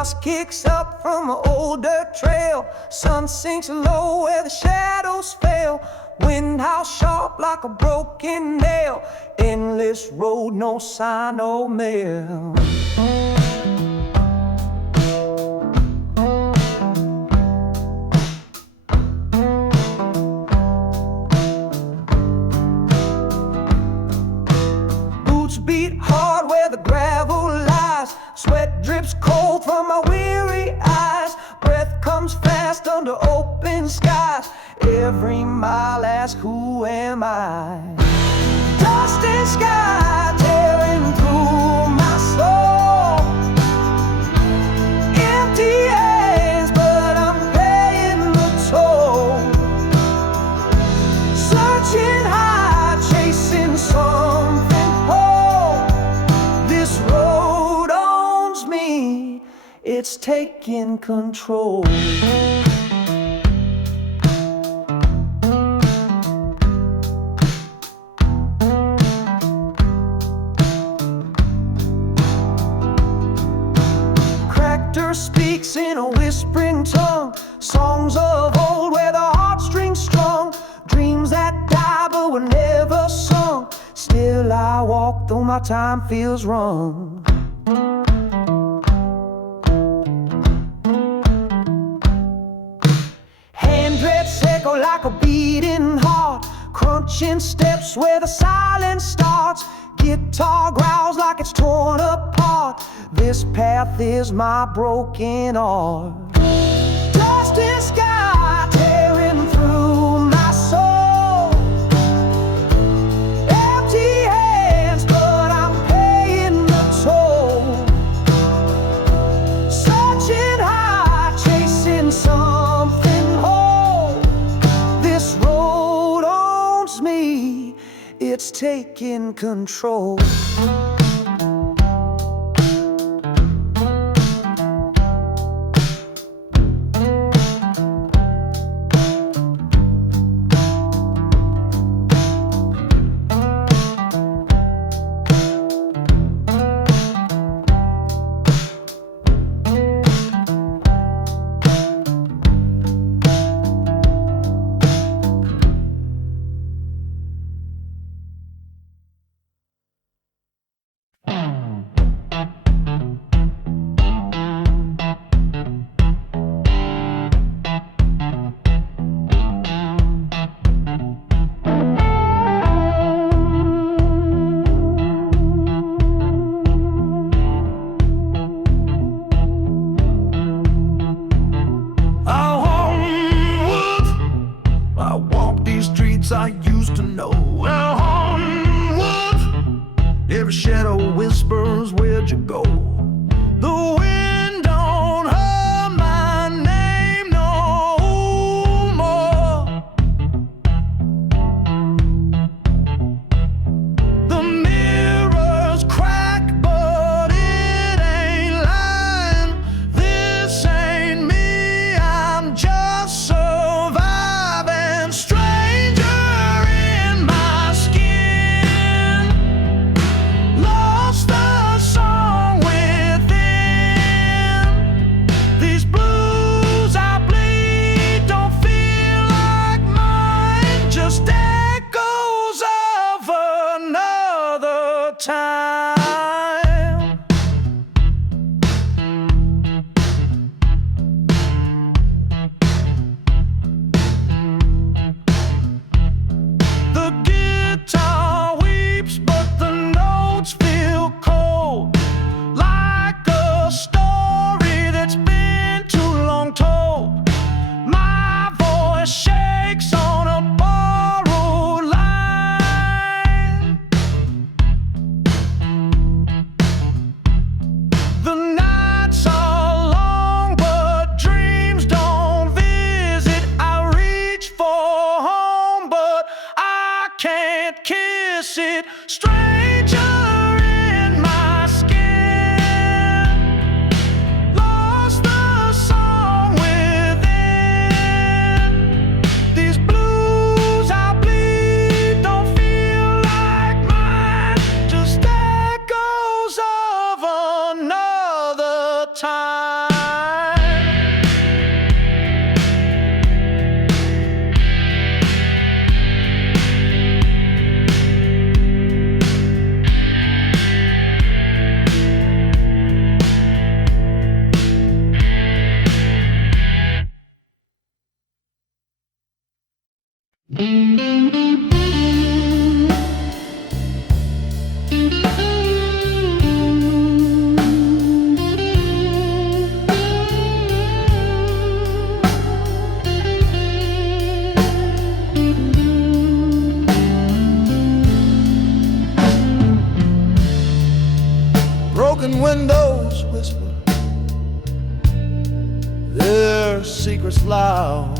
dust kicks up from an old dirt trail. Sun sinks low where the shadows fail. Wind howls sharp like a broken nail. Endless road, no sign, no mail. Boots beat hard where the gravel lies. Sweat drips cold from my weary eyes. Breath comes fast under open skies. Every mile asks, who am I? Dust and sky tearing through my soul. Empty hands, but I'm paying the toll. Searching high, chasing something whole. This road owns me, it's taking control. Speaks in a whispering tongue. Songs of old where the heartstrings strung. Dreams that die but were never sung. Still I walk though my time feels wrong. Handwrits echo like a beating heart. Crunching steps where the silence starts. Guitar growls like it's torn apart. This path is my broken art. Dust and sky tearing through my soul. Empty hands, but I'm paying the toll. Searching high, chasing something whole. This road owns me, it's taking control. I used to know. Now onward, every shadow whispers, where'd you go? The wind don't hum my name no more. The mirrors crack, but it ain't lying. This ain't me, I'm just surviving. Stranger in my skin, lost the song within. These blues I bleed don't feel like mine, just echoes of another time. The guitar weeps, but the notes feel cold, like a story that's been too long told. My voice shakes on a borrowed line. The nights are long, but dreams don't visit. I reach for home, but I can't kiss it. Stranger in my skin, lost the song within. These blues I bleed don't feel like mine, just echoes of another time. whisper their secrets loud.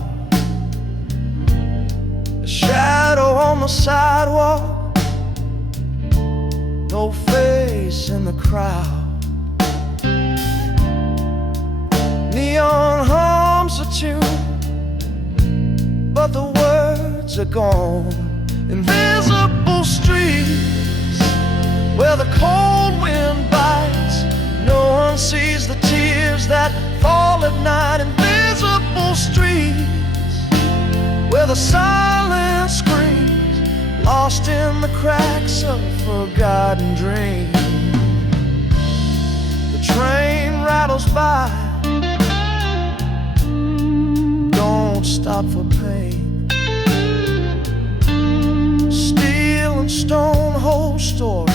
A shadow on the sidewalk, no face in the crowd. Neon hums a tune, but the words are gone. Invisible streets where the cold wind bites, no one sees the tears that fall at night. Invisible streets where the silence screams, lost in the cracks of a forgotten dream. The train rattles by, don't stop for pain. Steel and stone, whole story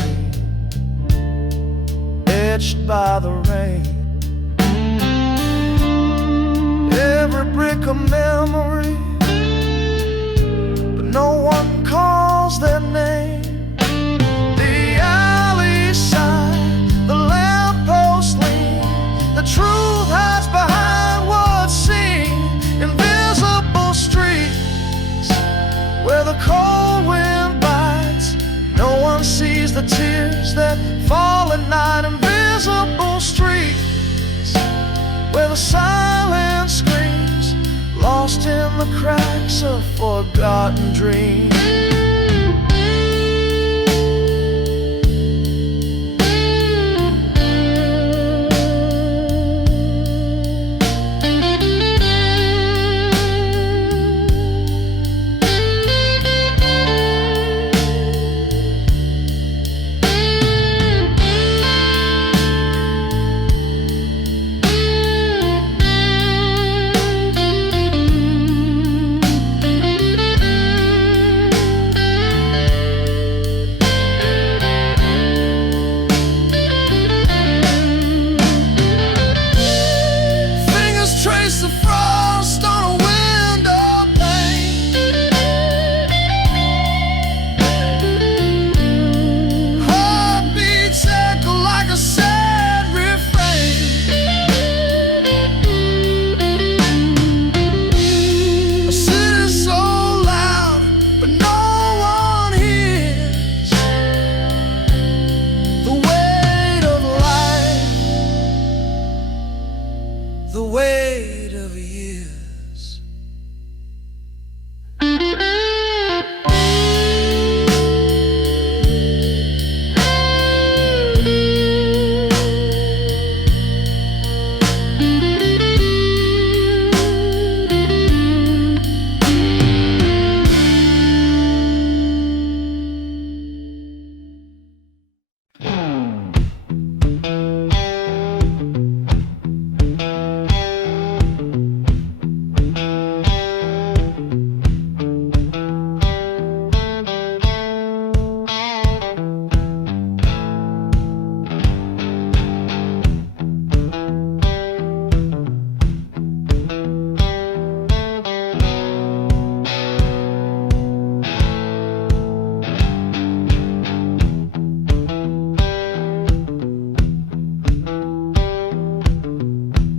etched by the rain. Every brick a memory, but no one calls their name. The alley side, the lamppost lean, the truth hides behind what's seen. Invisible streets where the cold wind bites, no one sees the tears that fall at night. Invisible streets where the silence screams, lost in the cracks of forgotten dreams. Trace the frost on a window pane. Heartbeats echo like a sad refrain. A city so loud, but no one hears the weight of life, the weight of years.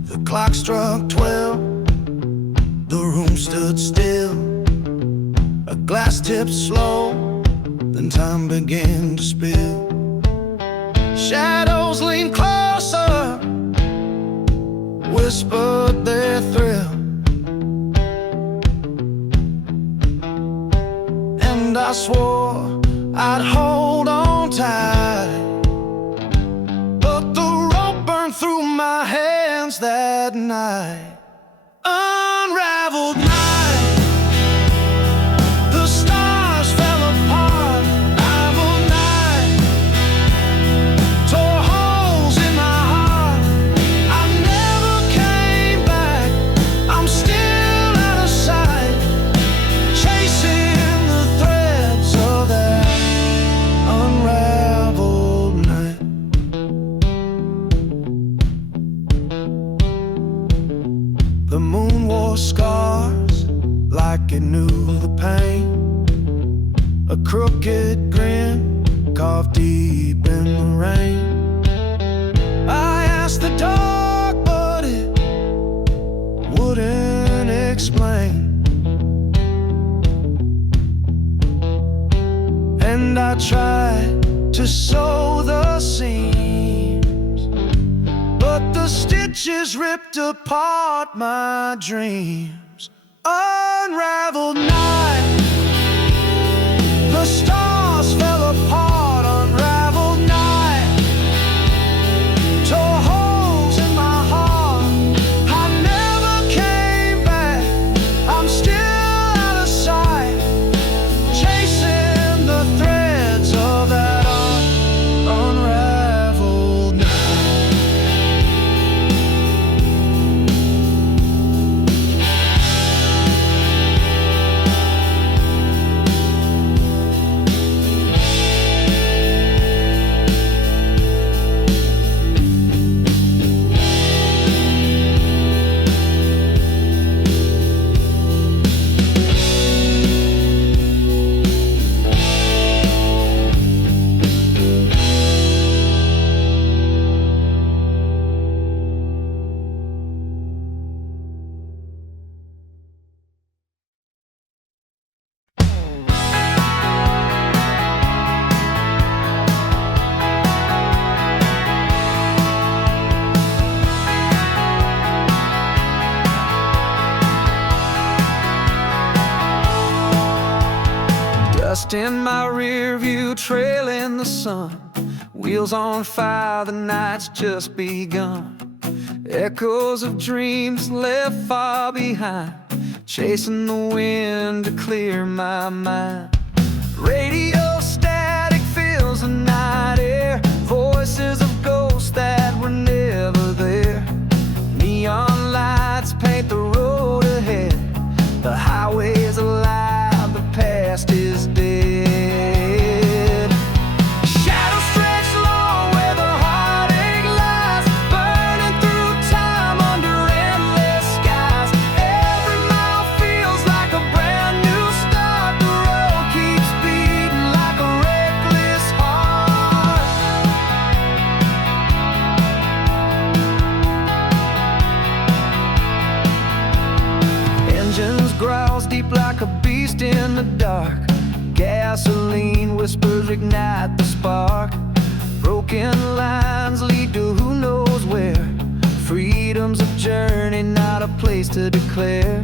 The clock struck 12, the room stood still. A glass tipped slow, then time began to spill. Shadows leaned closer, whispered their thrill, and I swore I'd hold on tight, but the rope burned through my hands that night. Unraveled night, the stars fell apart. Unraveled night, tore holes in my heart. I never came back, I'm still out of sight, chasing the threads of that unraveled night. The moon wore scars like it knew the pain. A crooked grin carved deep in the rain. I asked the explain. And I tried to sew the seams, but the stitches ripped apart my dreams. Unraveled night, the stars fell apart. Unraveled night, tore holes in my heart. I never came back, I'm still out of sight, chasing the threads of that unraveled night. Dust in my rear view, trailing the sun. Wheels on fire, the night's just begun. Echoes of dreams left far behind, chasing the wind to clear my mind. Radio static fills the night air, voices of ghosts that were never there. Neon lights paint the road ahead, the highway's alive, the past is dead. Shadows stretch long where the heartache lies, burning through time under endless skies. Every mile feels like a brand new start. The road keeps beating like a reckless heart. Engines growls deep like a beast in the dark. Gasoline whispers ignite the spark. Broken lines lead to who knows where. Freedom's a journey, not a place to declare.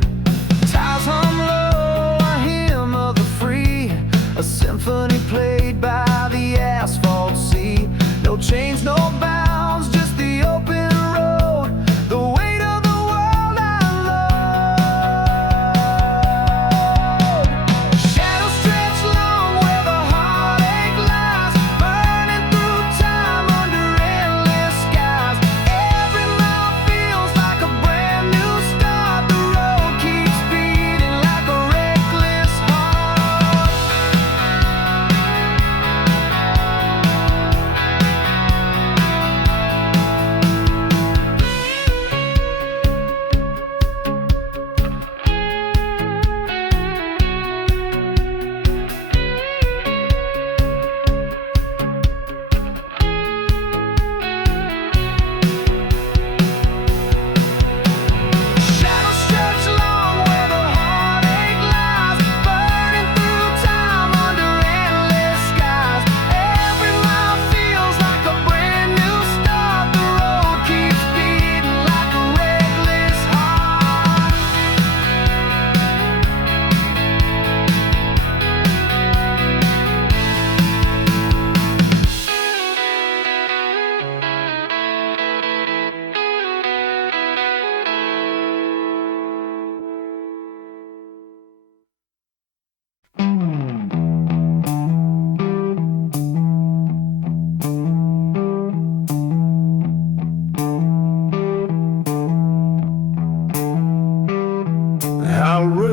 Tires hum low, a hymn of the free, a symphony played by the asphalt sea. No chains, no bounds, just the open road, the weight of the world unload. Shadows stretch long where the heartache lies, burning through time under endless skies. Every mile feels like a brand new start. The road keeps beating like a reckless heart. Shadows stretch long where the heartache lies, burning through time under endless skies. Every mile feels like a brand new start. The road keeps beating like a reckless heart. I'll run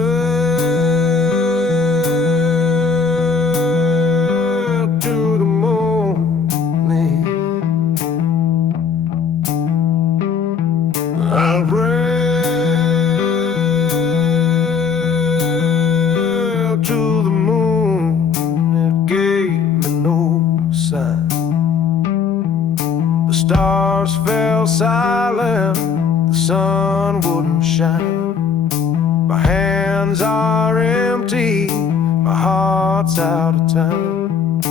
to the morning. I'll run to the moon. It gave me no sign. The stars fell silent, the sun wouldn't shine. My hands are empty, my heart's out of time.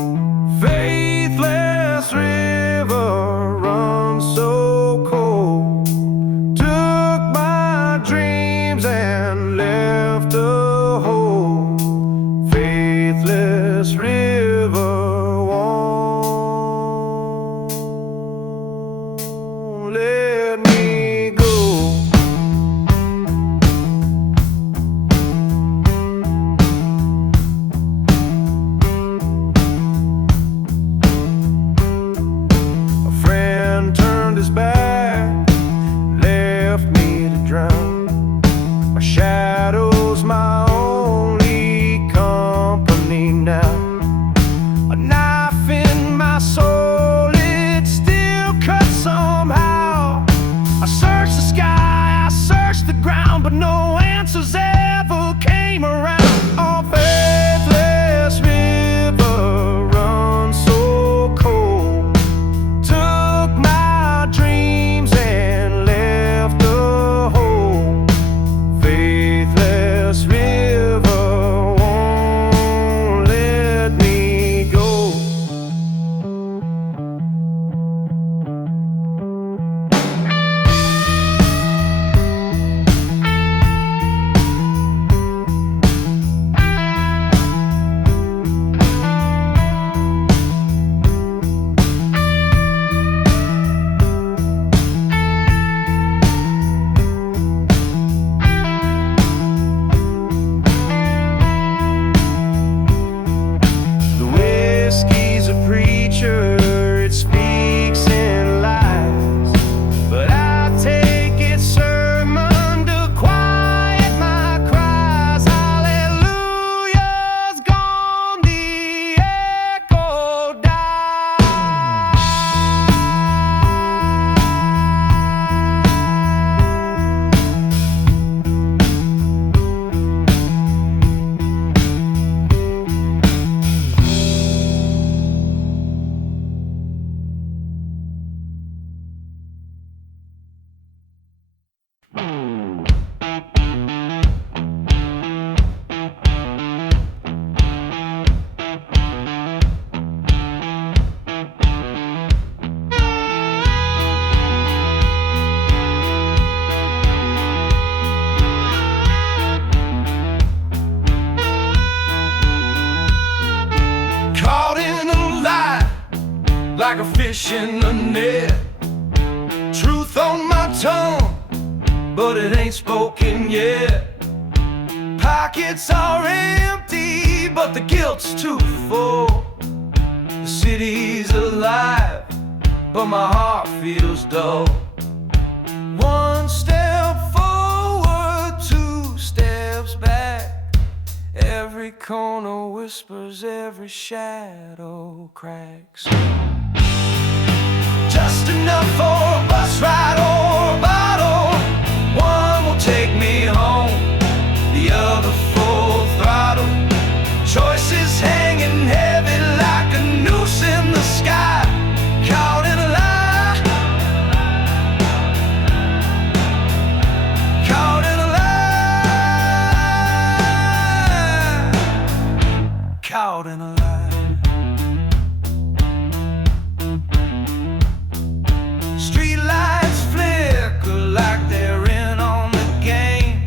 Faithless river runs so cold, took my dreams and left a hole. Faithless river won't let me go. A friend turned his back, left me to drown. My shadow's my only company now. A knife in my soul, it still cuts somehow. I searched the sky, I searched the ground, but no answers ever came around. Oh, faithless river runs so cold, took my dreams and left a hole. Faithless river won't let me go. The whiskey's a preacher, it speaks in lies, but I take its sermon to quiet my cries. Hallelujah's gone, the echo dies. Caught in a lie, like a fish in a net. Truth on my tongue, but it ain't spoken yet. Pockets are empty, but the guilt's too full. The city's alive, but my heart feels dull. One step forward, two steps back. Every corner whispers, every shadow cracks. Just enough for a bus ride or a bottle. One will take me home, the other full throttle. Choices hanging heavy like a noose in the sky. Caught in a lie, caught in a lie, caught in a lie. Street lights flicker like they're in on the game.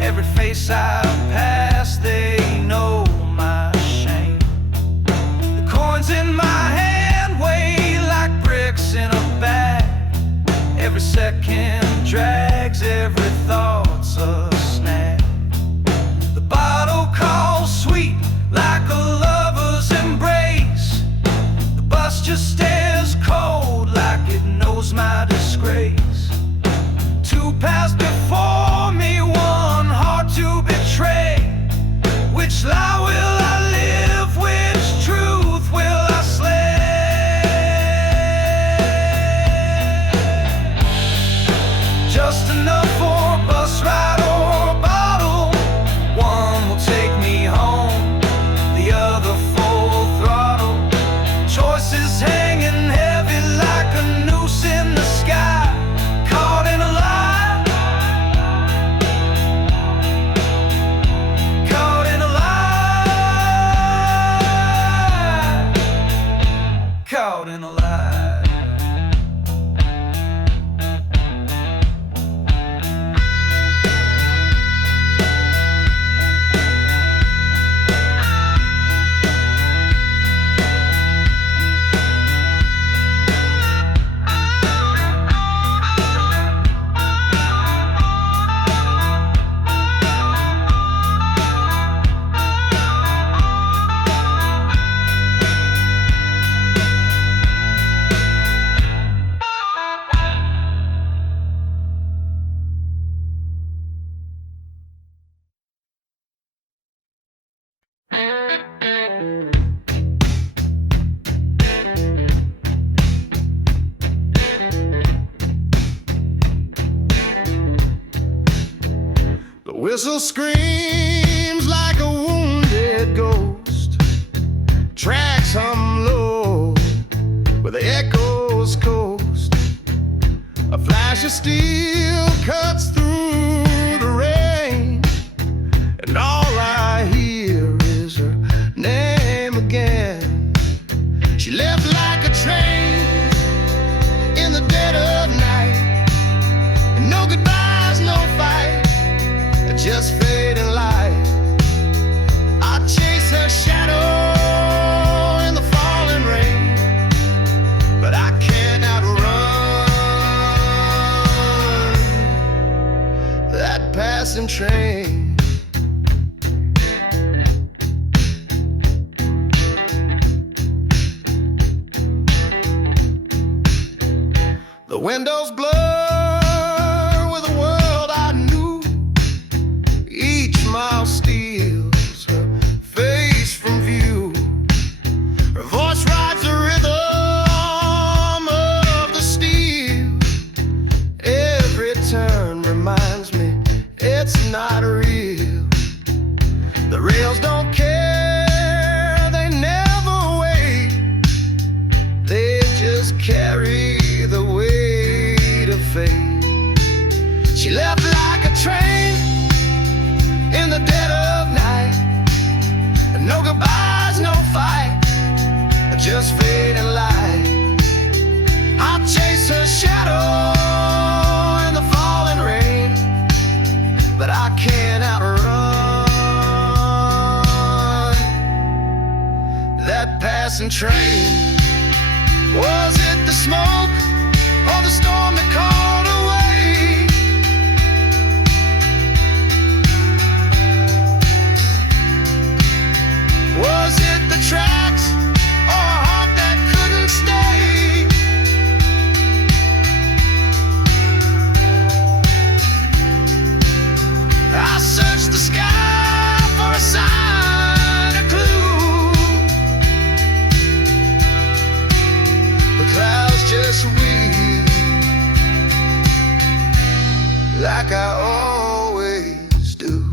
Every face I pass, they know my shame. The coins in my hand weigh like bricks in a bag. Every second drags, every thought's a snag. The bottle calls sweet like a lover's embrace. The bus just stares cold like it knows my disgrace. Two paths before me, one heart to betray. Which lie will I live? Which truth will I slay? Just enough for a bus ride or a bottle. One will take me home, the other full throttle. Choices hanging heavy like a noose in the sky. Caught in a lie, Whistle screams like a wounded ghost. Tracks hum low where the echoes coast. A flash of steel cuts through the rain, and all I hear is her name again. She left like a train in the dead of night, and no goodbyes, no fight, just fading light. I chase her shadow in the falling rain, but I can't outrun that passing train. The windows blur with a world I knew. Each mile steals her face from view. Her voice rides the rhythm of the steel. Every turn reminds me it's not real. The rails don't care, they never wait. They just carry the weight of fate. She left like a train in the dead of night, and no goodbyes, no fight, just fading light. I chase her shadow in the falling rain, but I can't outrun that passing train. Was it the smoke or the storm that called away? Was it the tracks or a heart that couldn't stay? I searched the sky for a sign, a clue. The clouds just weep like I always do.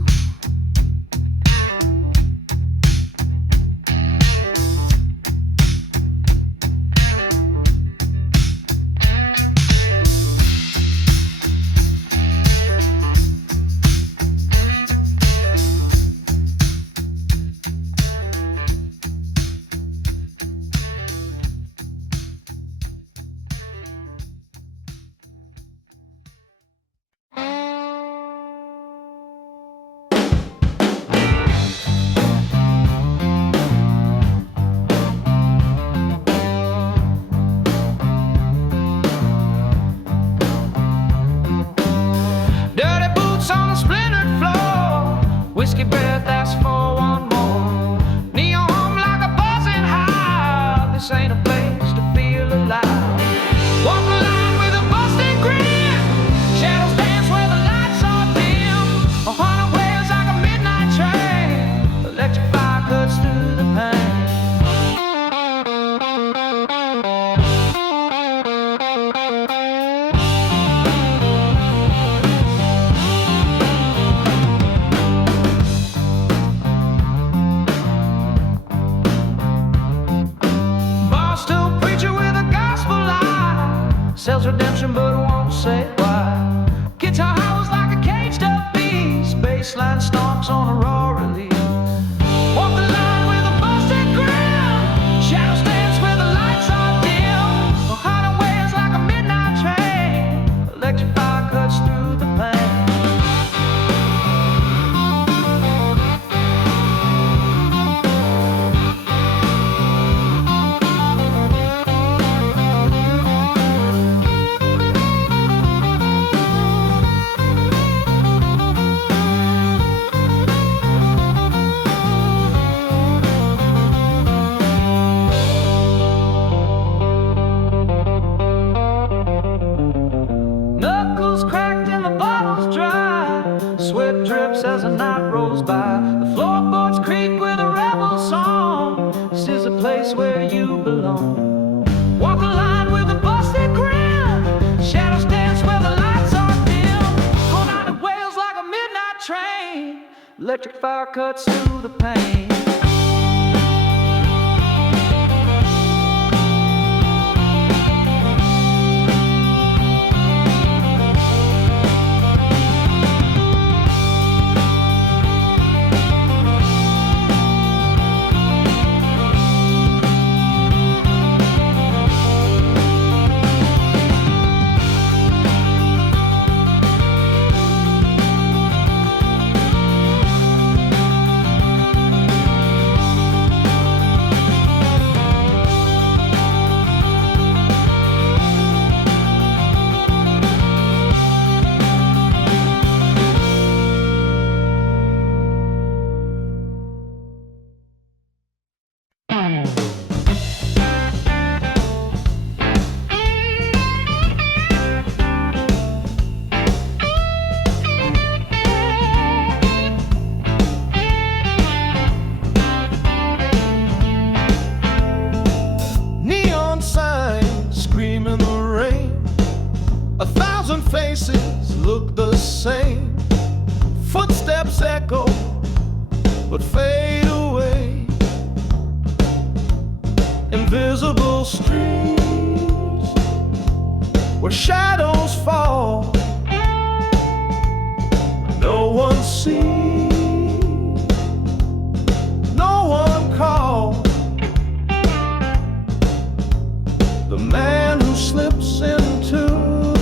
Dirty boots on a splintered floor, whiskey breath asks for one more. Neon hum like a buzzing hive. This ain't a place to feel alive. Walk the line with a busted grin. Shadows dance where the lights are dim. 100 waves like a midnight train. Electric fire cuts through the pain. Bar stool preacher with a gospel lie. Sells redemption but won't say why. Guitar howls like a caged up beast. Bassline stomps on a raw release. Walk the line with a busted grin. Shadows dance where the lights are dim. 100 waves like a midnight train. Electric fire cuts through the pain. Knuckles cracked and the bottles dry. Sweat drips as the night rolls by. The floorboards creak with a rebel song. This is a place where you belong. Walk the line with a busted grin. Shadows dance where the lights are dim. All night it wails like a midnight train. Electric fire cuts through the pain. Neon signs scream in the rain. 1,000 faces look the same. Footsteps echo but fade away. Invisible streets where shadows fall. No one sees, no one calls. The man who slips into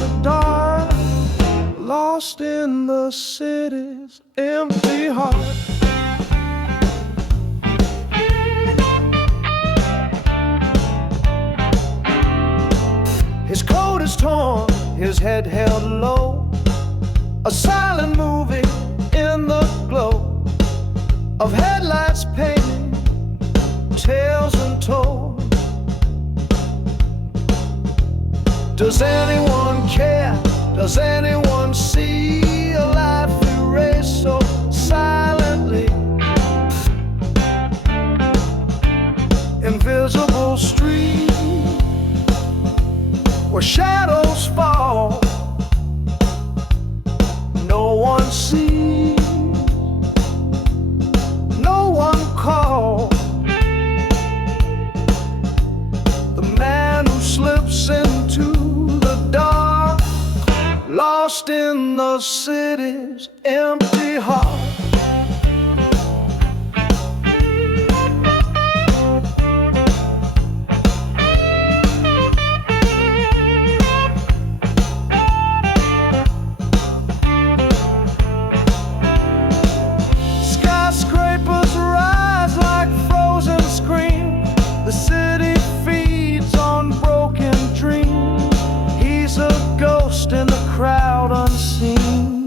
the dark, lost in the city's empty heart. His coat is torn, his head held low. A silent movie in the glow of headlights painting tales untold. Does anyone care? Does anyone see a life erased so silently? Invisible streets where shadows fall. No one sees, no one calls. The man who slips into the dark, lost in the city's empty heart. Skyscrapers rise like frozen screams. The city feeds on broken dreams. He's a ghost in the crowd unseen.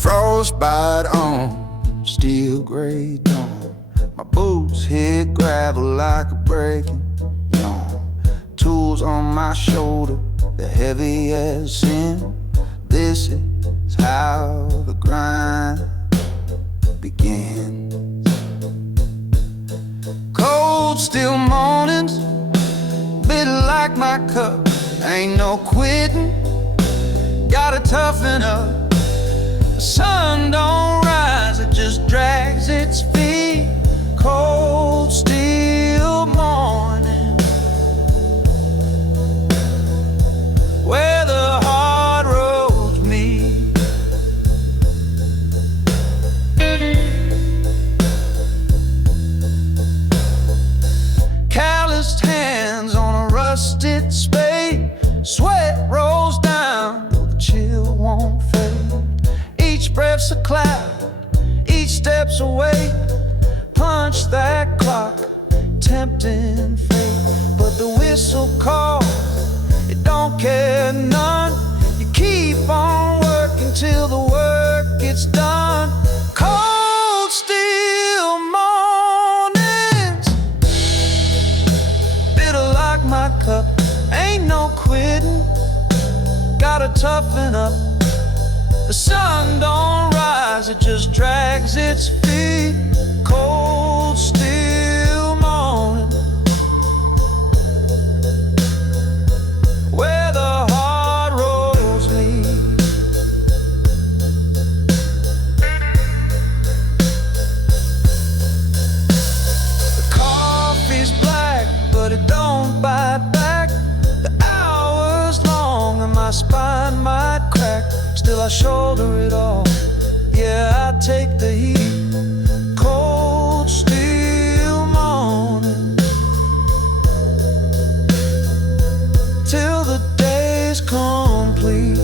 Frostbite on steel gray dawn. My boots hit gravel like a breaking yawn. Tools on my shoulder, they're heavy as sin. This is how the grind begins. Cold Cold, still mornings, bitter like my cup. Ain't no quitting, gotta toughen up. The sun don't rise, it just drags its feet. Cold, still morning, where the hard roads meet. Calloused hands on a rusted spade, sweat rolls down, the chill won't fade. Each breath's a cloud, each step's a weight. Punch that clock, tempting fate, but the whistle calls, it don't care none. You keep on working till the work gets done. Cold, still mornings, bitter like my cup. Ain't no quitting, gotta toughen up. The sun don't rise, it just drags its feet. Cold, still morning, where the hard roads lead. The coffee's black, but it don't bite back. The hour's long and my spine might crack. Still I shoulder it all, yeah, I take the heat. Cold, still morning, till the day's complete.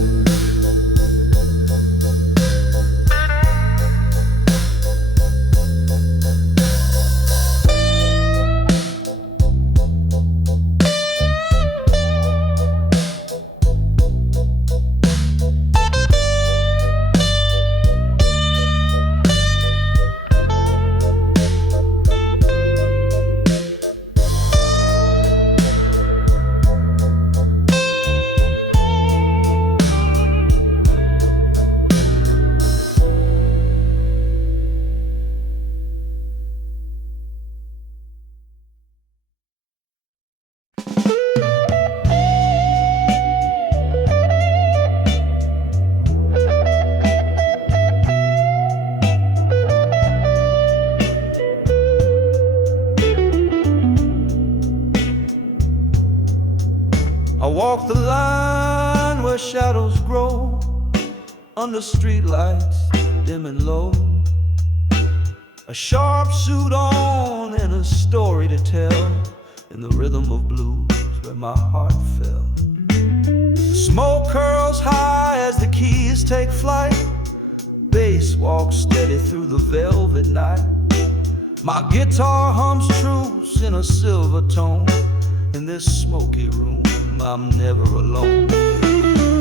I walk the line where shadows grow, under streetlights dim and low. A sharp suit on and a story to tell, in the rhythm of blues where my heart fell. Smoke curls high as the keys take flight, bass walks steady through the velvet night. My guitar hums truths in a silver tone. In this smoky room, I'm never alone.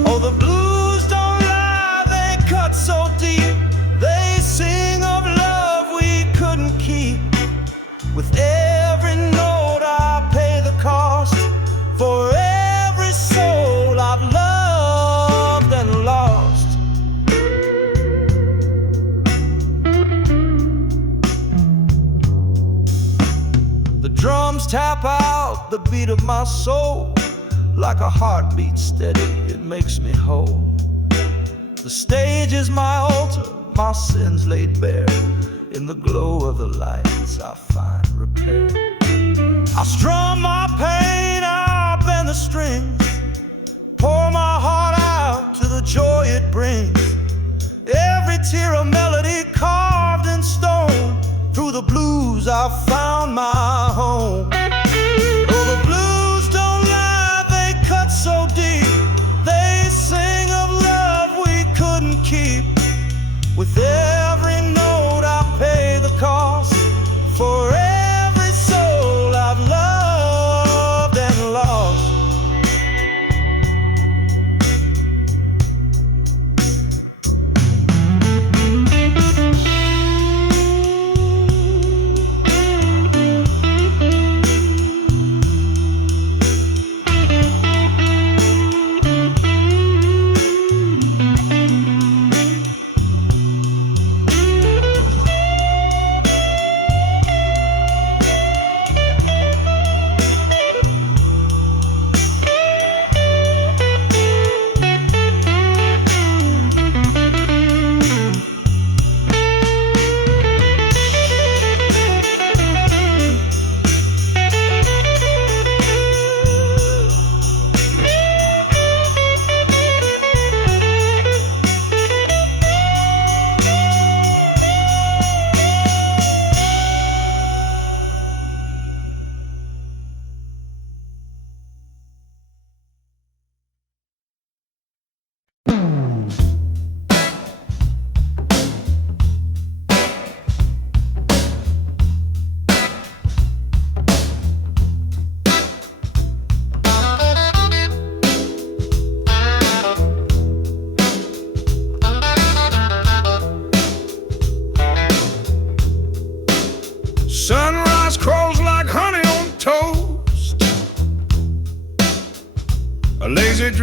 Oh, the blues don't lie, they cut so deep. They sing of love we couldn't keep. With every note I pay the cost, for every soul I've loved and lost. The drums tap out the beat of my soul, like a heartbeat steady, it makes me whole. The stage is my altar, my sins laid bare. In the glow of the lights I find repair. I strum my pain up and the strings, pour my heart out to the joy it brings. Every tear a melody carved in stone. Through the blues I found my home. Oh, the blues don't lie, they cut so deep. They sing of love we couldn't keep. With every note I pay the cost, for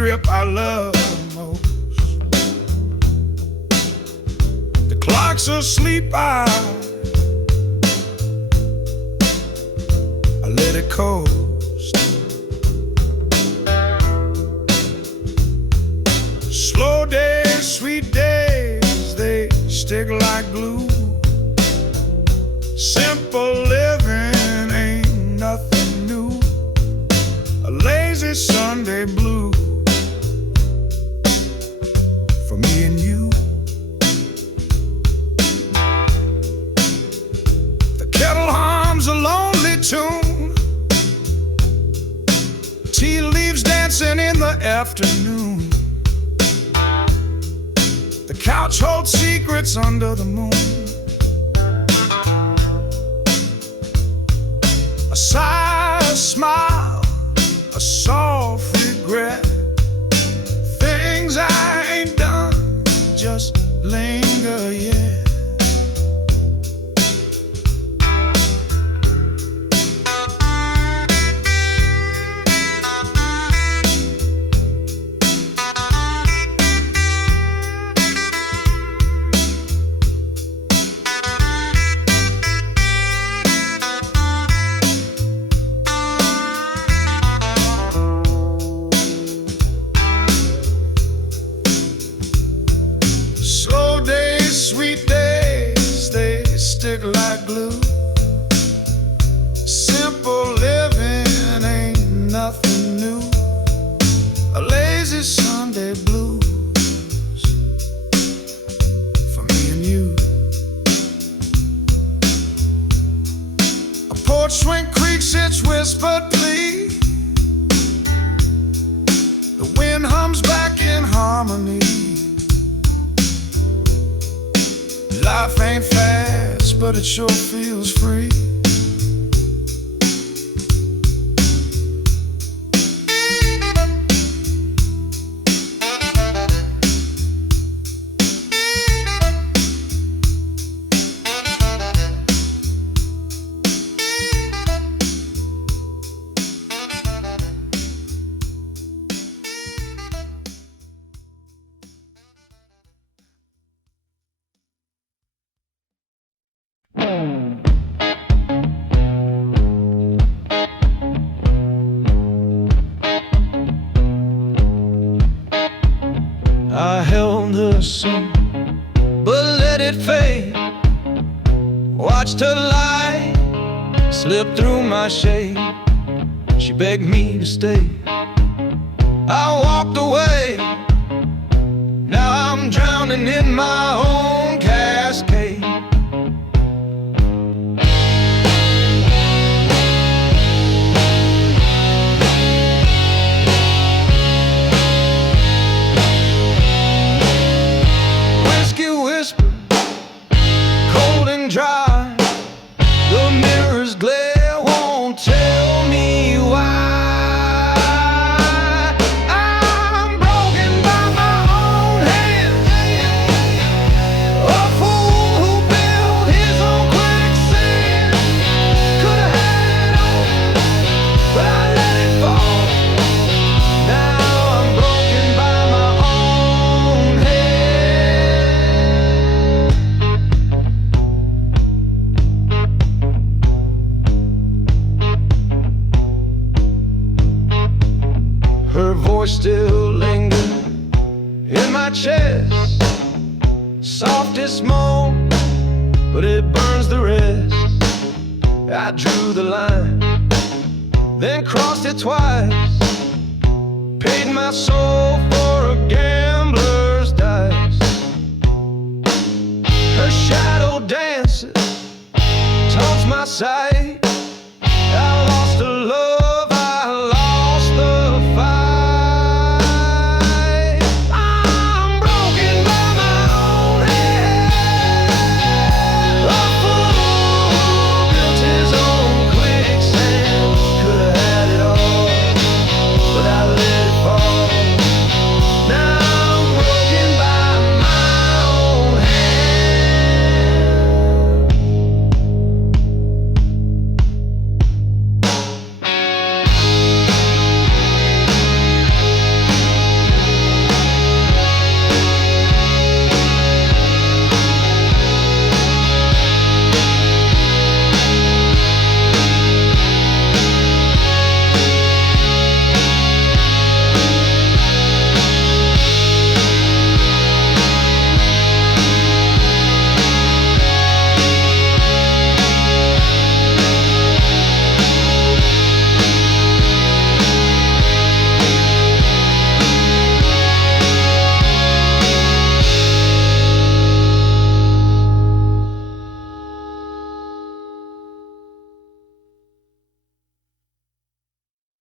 strip I love the most. The clock's asleep, I let it coast. Slow days, sweet days, they stick like glue. Simple living ain't nothing new. A lazy Sunday blue for me and you. The kettle hums a lonely tune. Tea leaves dancing in the afternoon. The couch holds secrets under the moon. A sigh, a smile, a soft regret. Things I ain't done just linger yet. Sweet days, they stick like glue. Simple living ain't nothing new. A lazy Sunday blues for me and you. A porch swing creaks its whispered plea. The wind hums back in harmony. Life ain't fast, but it sure feels free. I held her soon, but let it fade. Watched her light slip through my shade. She begged me to stay. I walked away. Now I'm drowning in my own cascade. Dry, the mirror's glare won't tell me why. I'm broken by my own hand, a fool who built his own quicksand. Could've had all, but I let it fall. Now I'm broken by my own hand. Her voice still lingers in my chest. Softest moan, but it burns the rest. I drew the line, then crossed it twice. Paid my soul for a gambler's dice. Her shadow dances, taunts my sight.